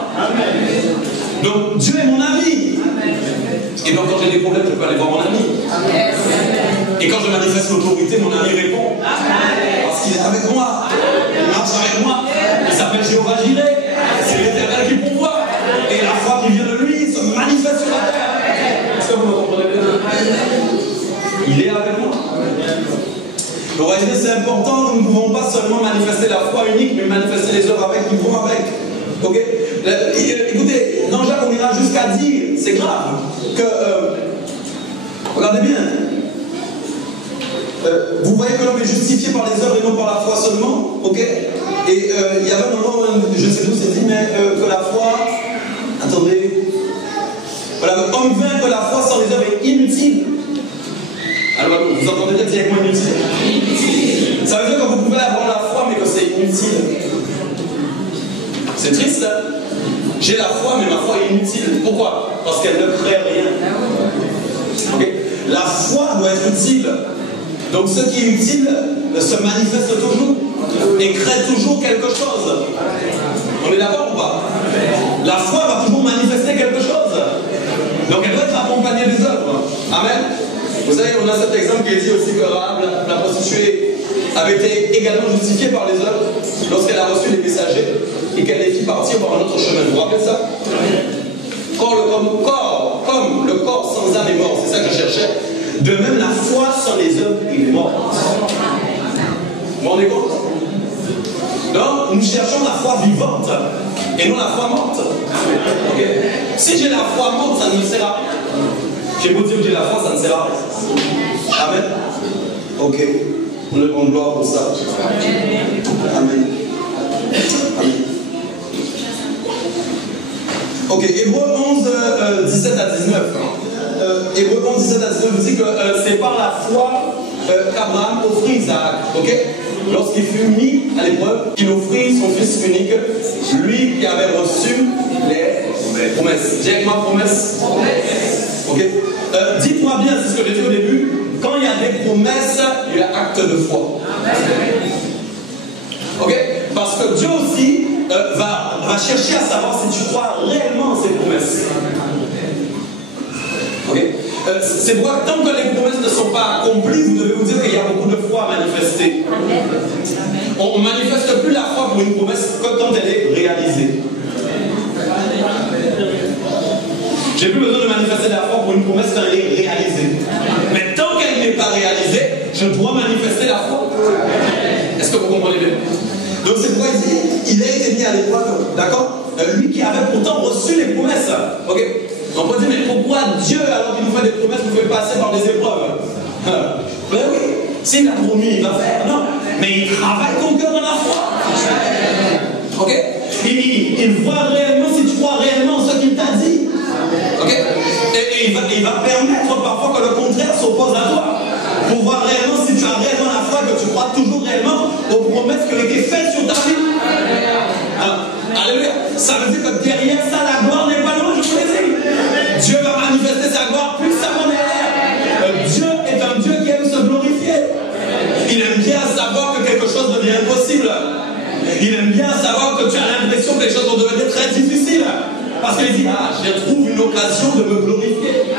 Donc, Dieu est mon ami. Et donc, quand j'ai des problèmes, je peux aller voir mon ami. Et quand je manifeste l'autorité, mon ami répond. Parce qu'il est avec moi. Il marche avec moi. Il s'appelle Jéhovah Jireh. C'est l'Éternel qui pourvoit. Et la foi qui vient de lui se manifeste sur la terre. Est-ce que vous me comprenez bien? Il est avec moi. Vous voyez, c'est important. Nous ne pouvons pas seulement manifester la foi unique, mais manifester les œuvres avec, nous pouvons avec. Ok? Écoutez, dans Jacques, on ira jusqu'à dire, c'est grave, que, regardez bien, vous voyez que l'homme est justifié par les œuvres et non par la foi seulement, ok? Et il y avait un moment où, je sais plus, c'est dit, mais que la foi, attendez, voilà, l'homme vain que la foi sans les œuvres est inutile. Alors, vous entendez bien dire avec moi inutile? Ça veut dire que vous pouvez avoir la foi, mais que c'est inutile. C'est triste, hein? J'ai la foi, mais ma foi est inutile. Pourquoi? Parce qu'elle ne crée rien. Okay? La foi doit être utile. Donc ce qui est utile se manifeste toujours et crée toujours quelque chose. On est d'accord ou pas? La foi va toujours manifester quelque chose. Donc elle doit être accompagnée des œuvres. Amen. Vous savez, on a cet exemple qui est dit aussi que Rahab, la prostituée, avait été également justifiée par les œuvres lorsqu'elle a reçu les messagers et qu'elle les fit partir par un autre chemin. Vous vous rappelez ça? Comme le corps sans âme est mort, c'est ça que je cherchais. De même, la foi sans les œuvres est morte. Vous vous rendez compte? Donc, nous cherchons la foi vivante et non la foi morte. Okay? Si j'ai la foi morte, ça ne me sert à rien. J'ai beau dire que j'ai la foi, ça ne sert à rien. Amen. Ok. On le rend gloire pour ça. Amen. Amen. Ok, Hébreux 11, 17 à 19. Hébreux 11, 17 à 19 vous dit que c'est par la foi qu'Abraham offrit Isaac. Ok? Lorsqu'il fut mis à l'épreuve, il offrit son fils unique, lui qui avait reçu les promesses. Dis avec moi promesse. Ok? Dites-moi bien, c'est ce que j'ai dit au début, quand il y a des promesses, il y a acte de foi. Ok? Parce que Dieu aussi va chercher à savoir si tu crois réellement en ces promesses. Ok? C'est pourquoi tant que les promesses ne sont pas accomplies, vous devez vous dire qu'il y a beaucoup de foi à manifester. On ne manifeste plus la foi pour une promesse que quand elle est réalisée. J'ai plus besoin de manifester la foi pour une promesse quand elle est réalisée. Mais tant qu'elle n'est pas réalisée, je dois manifester la foi. Est-ce que vous comprenez bien? Donc c'est pourquoi il dit, il a été mis à l'épreuve, d'accord? Lui qui avait pourtant reçu les promesses. Ok? On peut dire, mais pourquoi Dieu, alors qu'il nous fait des promesses, nous fait passer par des épreuves? Ben oui, s'il a promis, il va faire. Non, mais il travaille ton cœur dans la foi. Ok? Il voit réellement si tu crois réellement ce qu'il t'a dit. Ok? Et il va permettre parfois que le contraire s'oppose à toi. Pour voir réellement si tu as réellement la foi, que tu crois toujours réellement aux promesses qui ont été faites sur ta vie. Alléluia. Ça veut dire que derrière ça, la gloire n'est pas loin, je vous le dis. Dieu va manifester sa gloire puissamment derrière. Dieu est un Dieu qui aime se glorifier. Il aime bien savoir que quelque chose devient impossible. Il aime bien savoir que tu as l'impression que les choses vont devenir très difficiles. Parce qu'il dit, je trouve une occasion de me glorifier.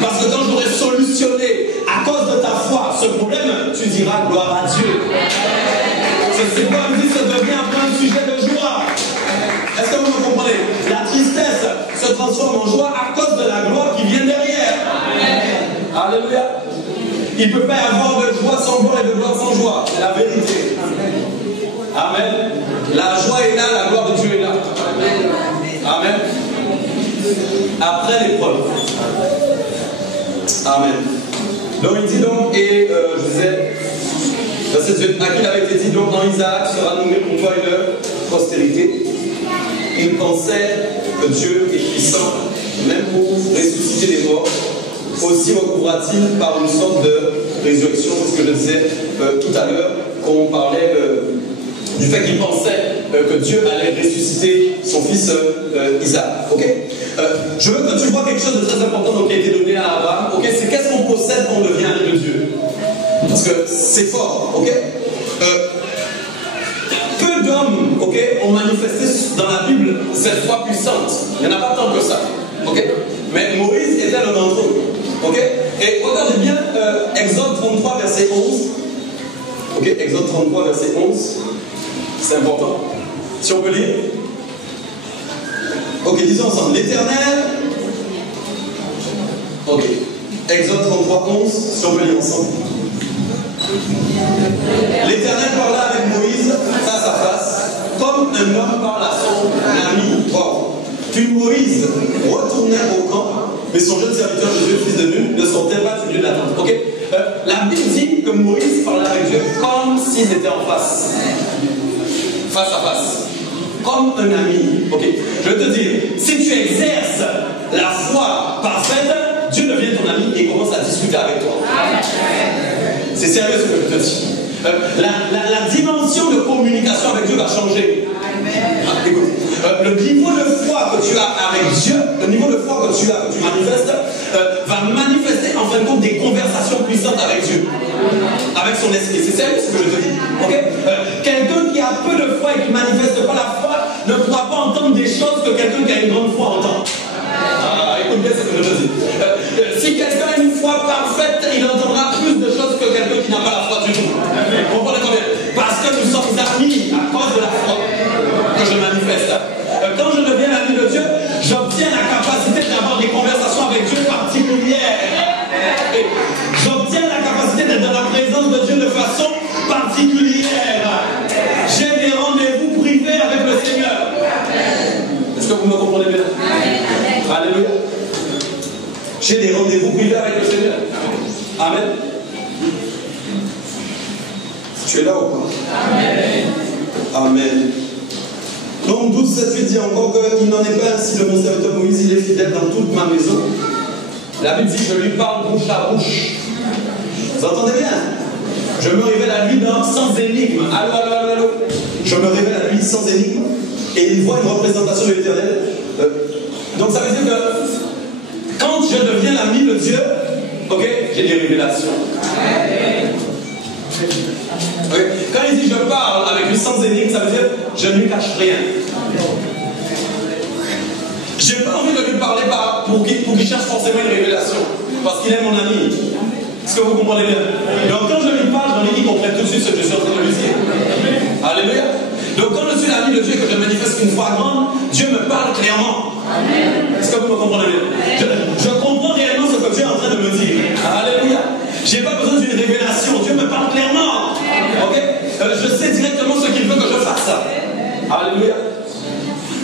Parce que quand j'aurai solutionné à cause de ta foi ce problème, tu diras gloire à Dieu. C'est quoi me dit, ça devient un point de sujet de joie. Est-ce que vous me comprenez? La tristesse se transforme en joie à cause de la gloire qui vient derrière. Alléluia. Il ne peut pas y avoir de joie sans gloire et de gloire sans joie. C'est la vérité. Amen. La joie est là, la gloire de Dieu est là. Amen. Après l'épreuve. Amen. Donc il dit donc, et je disais, verset 2, à qui il avait été dit, donc dans Isaac sera nommé pour toi une postérité. Il pensait que Dieu est puissant, même pour ressusciter les morts. Aussi recouvra-t-il par une sorte de résurrection, c'est ce que je disais tout à l'heure, quand on parlait du fait qu'il pensait que Dieu allait ressusciter son fils Isaac. Okay? Je veux que tu vois quelque chose de très important donc, qui a été donné à Abraham. Okay? C'est qu'est-ce qu'on possède quand on devient ami de Dieu. Parce que c'est fort. Okay? Peu d'hommes ont manifesté dans la Bible cette foi puissante. Il n'y en a pas tant que ça. Okay? Mais Moïse était l'un d'entre eux. Okay? Et regardez bien Exode 33, verset 11. Okay? Exode 33, verset 11. C'est important. Si on peut lire. Ok, disons ensemble. L'Éternel. Ok. Exode 33, 11. Si on peut lire ensemble. L'Éternel parla avec Moïse face à face, comme un homme parle à son ami. Wow. Puis Moïse retournait au camp, mais son jeune serviteur Josué, fils de Nun, ne sortait pas du lieu d'attente. Ok? La Bible dit que Moïse parlait avec Dieu comme s'ils étaient en face. Face à face. Comme un ami. Ok. Je vais te dire, si tu exerces la foi parfaite, Dieu devient ton ami et commence à discuter avec toi. C'est sérieux ce que je te dis. La dimension de communication avec Dieu va changer. Écoute, le niveau de foi que tu as avec Dieu, le niveau de foi que tu as, que tu manifestes, va manifester en fin de compte des conversations relation puissante avec Dieu, avec son esprit. C'est sérieux ce que je te dis. Okay? Quelqu'un qui a peu de foi et qui ne manifeste pas la foi ne pourra pas entendre des choses que quelqu'un qui a une grande foi entend. Écoute bien ce que je te dis. Si quelqu'un a une foi parfaite, il entendra plus de choses que quelqu'un qui n'a pas la foi du tout. Comprenez-moi bien. Parce que nous sommes amis à cause de la foi que je manifeste. Quand je deviens l'ami de Dieu, j'obtiens la capacité d'avoir des conversations avec Dieu particulières. J'obtiens la capacité d'être dans la présence de Dieu de façon particulière. J'ai des rendez-vous privés avec le Seigneur. Est-ce que vous me comprenez bien? Alléluia. J'ai des rendez-vous privés avec le Seigneur. Amen. Tu es là ou pas? Amen. Amen. Donc 12, 7, 8 dit encore qu'il n'en est pas ainsi de mon serviteur Moïse, il est fidèle dans toute ma maison. La Bible dit que je lui parle bouche à bouche. Vous entendez bien? Je me révèle à lui sans énigme. Allô, allô, allô, allô. Je me révèle à lui sans énigme. Et il voit une représentation de l'Éternel. Donc ça veut dire que quand je deviens l'ami de Dieu, ok, j'ai des révélations. Okay. Quand il dit je parle avec lui sans énigme, ça veut dire je ne lui cache rien. J'ai pas envie de lui parler pour qu'il cherche forcément une révélation, parce qu'il est mon ami. Est-ce que vous comprenez bien? Donc quand je lui parle, j'ai envie qu'il comprenne tout de suite ce que je suis en train de lui dire. Alléluia. Donc quand je suis l'ami de Dieu et que je manifeste une foi grande, Dieu me parle clairement. Est-ce que vous me comprenez bien? Je comprends réellement ce que Dieu est en train de me dire. Alléluia. J'ai pas besoin d'une révélation. Dieu me parle clairement. Ok? Je sais directement ce qu'il veut que je fasse. Alléluia.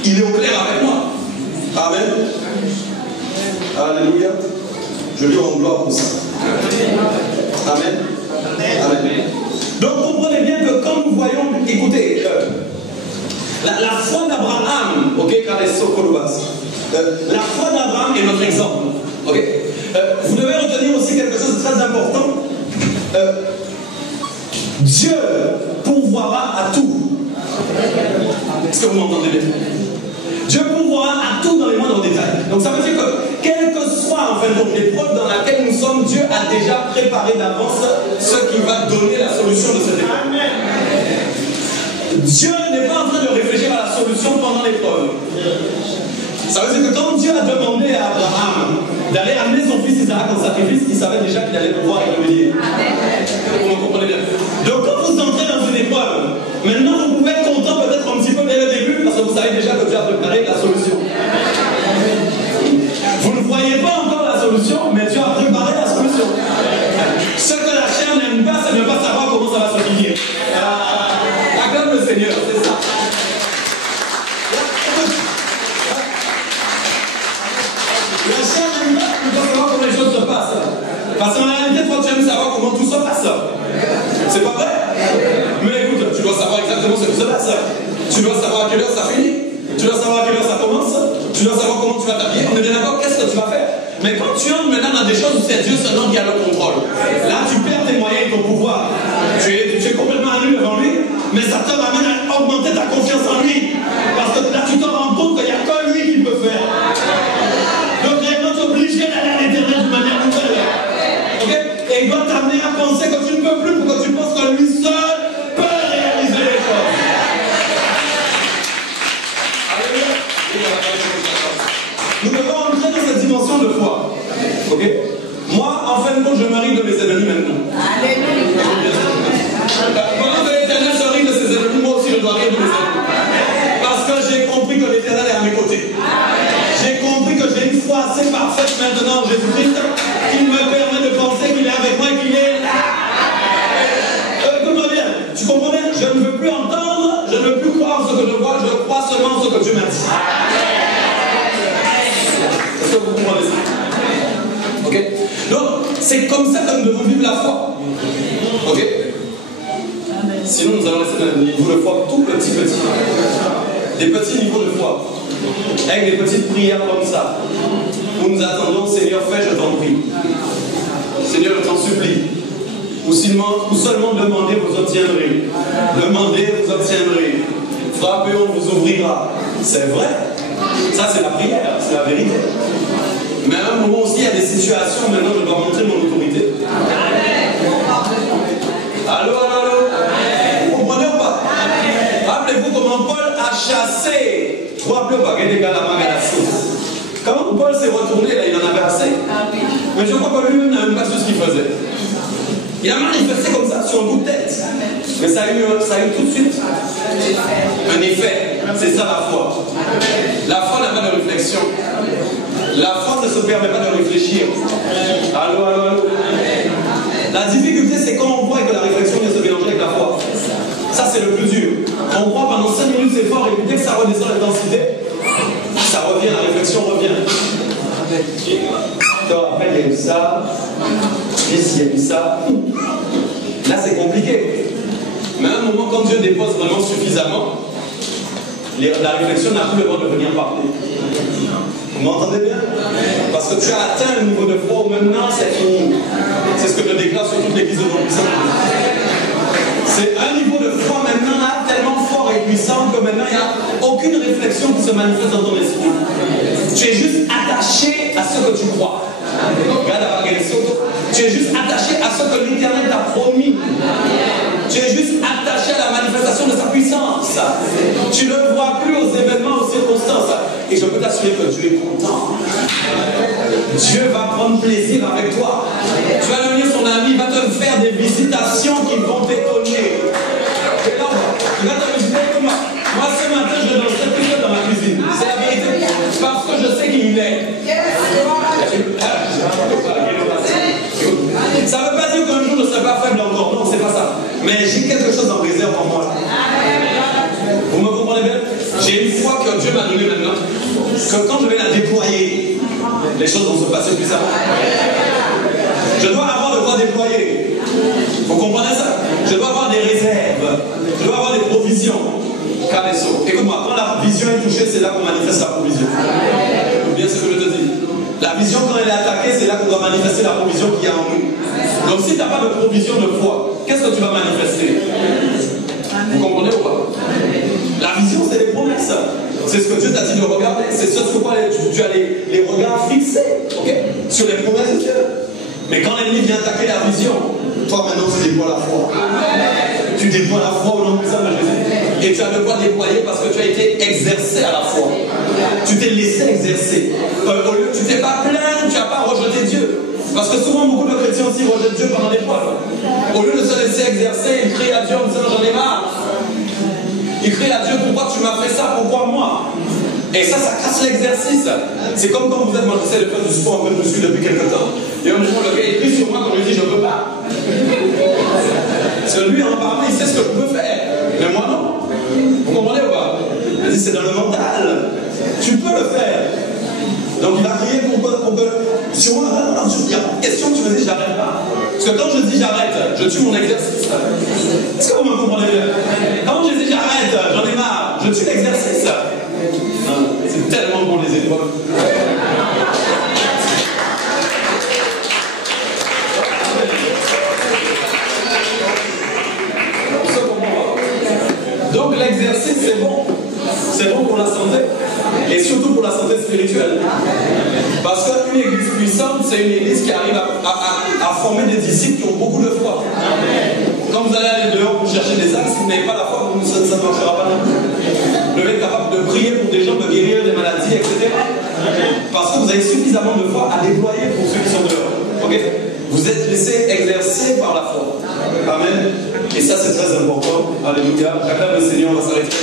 Il est au clair avec moi. Amen. Alléluia. Je lui rends gloire pour ça. Amen. Amen. Donc comprenez bien que quand nous voyons, écoutez, la foi d'Abraham, ok, la foi d'Abraham est notre exemple. Ok? Vous devez retenir aussi quelque chose de très important. Dieu pourvoira à tout. Est-ce que vous m'entendez bien? Dieu pourvoira à tout dans les moindres détails. Donc ça veut dire que, quelle que soit en fait l'épreuve dans laquelle nous sommes, Dieu a déjà préparé d'avance ce qui va donner la solution de cette épreuve. Dieu n'est pas en train de réfléchir à la solution pendant l'épreuve. Ça veut dire que quand Dieu a demandé à Abraham d'aller amener son fils Isaac en sacrifice, il savait déjà qu'il allait pouvoir être béni. Vous me comprenez bien? Donc quand vous entrez dans une épreuve, maintenant vous pouvez être content peut-être un petit peu dès le début, parce que vous savez déjà que Dieu a préparé la solution. Vous ne voyez pas encore la solution, mais Dieu a préparé la solution. Ce que la chair n'aime pas, c'est de ne pas savoir comment ça va se finir. Acclame le Seigneur, c'est ça. La chair n'aime pas de savoir comment les choses se passent. Parce qu'en réalité, toi, tu aimes savoir comment tout se passe. C'est pas vrai? Mais écoute, tu dois savoir exactement ce qui se passe. Tu dois savoir à quelle heure ça finit. Tu dois savoir à quelle heure ça commence. Tu dois savoir comment tu vas t'habiller. On est bien d'accord, qu'est-ce que tu vas faire? Mais quand tu entres maintenant dans des choses où c'est Dieu seulement qui a le contrôle, là tu perds tes moyens et ton pouvoir. Tu es complètement nul devant lui, mais ça te ramène à augmenter ta confiance en lui. Parce que là tu te rends compte qu'il n'y a que lui qui peut faire. Donc réellement tu es obligé d'aller à l'Éternel d'une manière nouvelle. Okay? Et il doit t'amener à penser que tu ne peux plus pour que tu penses que lui seul peut réaliser les choses. Nous devons entrer dans cette dimension de foi. Ok? Moi, en fin de compte, je me ris de mes ennemis maintenant. Alléluia. Pendant que l'Éternel se rit de ses ennemis, moi aussi je dois rire de mes ennemis. Parce que j'ai compris que l'Éternel est à mes côtés. J'ai compris que j'ai une foi assez parfaite maintenant en Jésus-Christ qui me permet de penser qu'il est avec moi et qu'il est là. Écoute-moi bien, tu comprends bien? Je ne veux plus entendre, je ne veux plus croire ce que je vois, je crois seulement ce que Dieu m'a dit. Est-ce que vous comprenez ça? Ok? Donc, c'est comme ça que nous devons vivre la foi. Ok? Sinon, nous allons rester dans un niveau de foi tout petit. Des petits niveaux de foi. Avec des petites prières comme ça. Où nous attendons, Seigneur, fais, je t'en prie. Seigneur, je t'en supplie. Ou seulement demandez, vous obtiendrez. Demandez, vous obtiendrez. Frappez, on vous ouvrira. C'est vrai. Ça, c'est la prière, c'est la vérité. Mais à un moment aussi, il y a des situations où maintenant je dois montrer mon autorité. rappelez au baguette des gars la Magalassi. Quand Paul s'est retourné, là, il en avait assez. Mais je crois que lui-même n'a même pas su ce qu'il faisait. Il a manifesté comme ça, sur un coup de tête. Mais ça a eu tout de suite un effet. C'est ça la foi. La foi n'a pas de réflexion. La foi ne se permet pas de réfléchir. Allô, allô, allô. La difficulté, c'est quand on voit que la réflexion vient se mélanger avec la foi. Ça, c'est le plus dur. On croit pendant 5 minutes, c'est fort, et puis dès que ça redescend l'intensité, ça revient, la réflexion revient. Après, il y a eu ça. Ici, il y a eu ça. Là, c'est compliqué. Mais à un moment, quand Dieu dépose vraiment suffisamment, la réflexion n'a plus le droit de venir parler. Vous m'entendez bien? Parce que tu as atteint un niveau de foi où maintenant c'est fini. C'est ce que je déclare sur toute l'église de Don-Puissant. C'est un niveau de foi maintenant là, tellement fort et puissant que maintenant il n'y a aucune réflexion qui se manifeste dans ton esprit. Tu es juste attaché à ce que tu crois. Regarde à tu es juste attaché à ce que l'Éternel t'a promis. Tu es juste attaché à la manifestation de sa puissance. Tu ne vois plus aux événements, aux circonstances. Et je peux t'assurer que Dieu est content. Dieu va prendre plaisir avec toi. Tu vas devenir son ami, il va te faire des visitations qui vont t'étonner. Et là, il va te visiter comme moi. Moi, ce matin, je danserai plus que dans ma cuisine. C'est la vérité. Parce que je sais qui il est. Ça ne veut pas dire qu'un jour je ne serai pas faible encore. Non, c'est pas ça. Mais j'ai quelque chose en réserve en moi. Vous me comprenez bien? J'ai une foi que Dieu m'a donnée maintenant. Que quand je vais la déployer, les choses vont se passer puissamment. Je dois avoir de quoi déployer. Vous comprenez ça? Je dois avoir des réserves. Je dois avoir des provisions. Écoute-moi, quand la vision est touchée, c'est là qu'on manifeste la provision. Ou bien ce que je te dis. La vision, quand elle est attaquée, c'est là qu'on doit manifester la provision qu'il y a en nous. Donc si tu n'as pas de provision de foi, qu'est-ce que tu vas manifester? Vous comprenez ou pas? La vision, c'est les promesses. C'est ce que Dieu t'a dit de regarder. C'est ce sur quoi tu as les regards fixés, okay, sur les promesses de Dieu. Mais quand l'ennemi vient attaquer la vision, toi maintenant tu déploies la foi. Tu déploies la foi au nom de Jésus. Et tu as de quoi déployer parce que tu as été exercé à la foi. Tu t'es laissé exercer. Tu t'es pas plaint, tu n'as pas rejeté Dieu. Parce que souvent beaucoup de chrétiens aussi rejettent Dieu pendant l'épreuve. Au lieu de se laisser exercer, ils crient à Dieu en disant j'en ai marre. Ils crient à Dieu pourquoi tu m'as fait ça, pourquoi moi? Et ça casse l'exercice. C'est comme quand vous êtes, moi j'essaie de faire du sport, un peu de muscu depuis quelque temps. Et un jour le gars il crie sur moi quand je lui dis je ne peux pas. Parce que lui en parlant il sait ce que je peux faire. Mais moi non. Vous comprenez ou pas? Il dit c'est dans le mental. Tu peux le faire. Donc il va crier pour que sur moi, il y a pas de question, tu me dis j'arrête pas. Parce que quand je dis j'arrête, je tue mon exercice. Est-ce que vous me comprenez bien? Quand je dis j'arrête, j'en ai marre, je tue l'exercice. C'est tellement bon les épreuves. Donc l'exercice c'est bon. C'est bon pour la santé. Et surtout pour la santé spirituelle. Parce qu'une église puissante, c'est une église qui arrive à former des disciples qui ont beaucoup de foi. Quand vous allez aller dehors pour chercher des âmes, si vous n'avez pas la foi, ça ne marchera pas non plus. Vous devez être capable de prier pour des gens, de guérir des maladies, etc. Parce que vous avez suffisamment de foi à déployer pour ceux qui sont dehors. Okay? Vous êtes laissé exercer par la foi. Amen. Et ça, c'est très important. Alléluia. J'acclame le Seigneur, on va s'arrêter.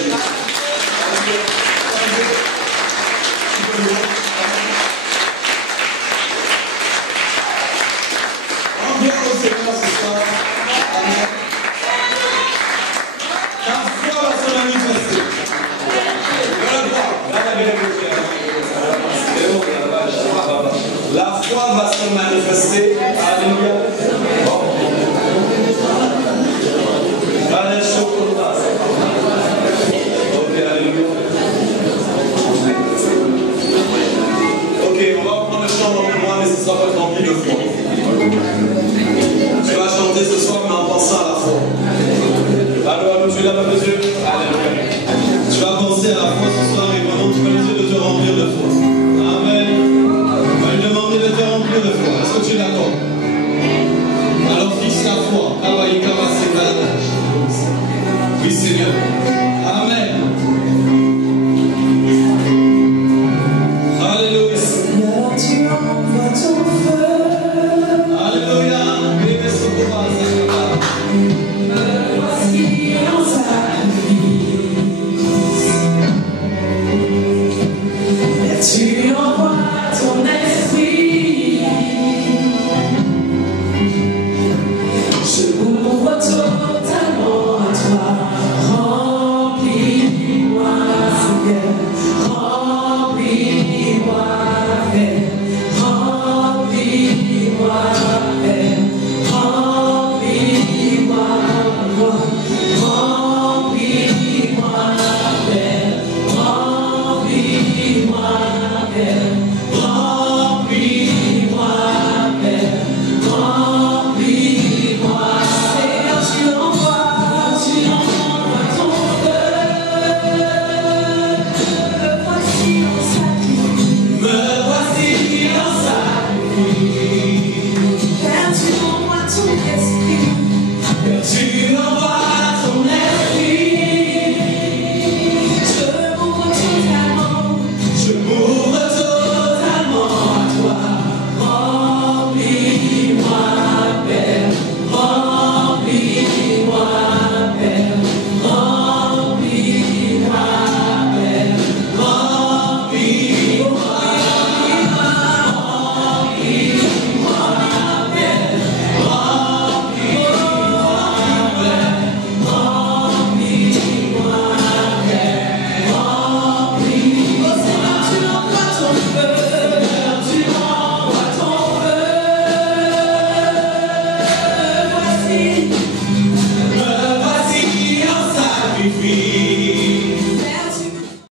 La foi va se manifester. Alléluia. Ok, on va prendre le chant dans moi, mais ce sera pas rempli de foi. Tu vas chanter ce soir, mais en pensant à la foi. Allô, tu es là, papa Dieu? Alléluia. Tu vas penser à la foi ce soir et maintenant tu vas essayer de te remplir de foi. Amen. On va lui demander de te remplir de foi. Est-ce que tu es d'accord? Alors fixe la foi. Oui, Seigneur.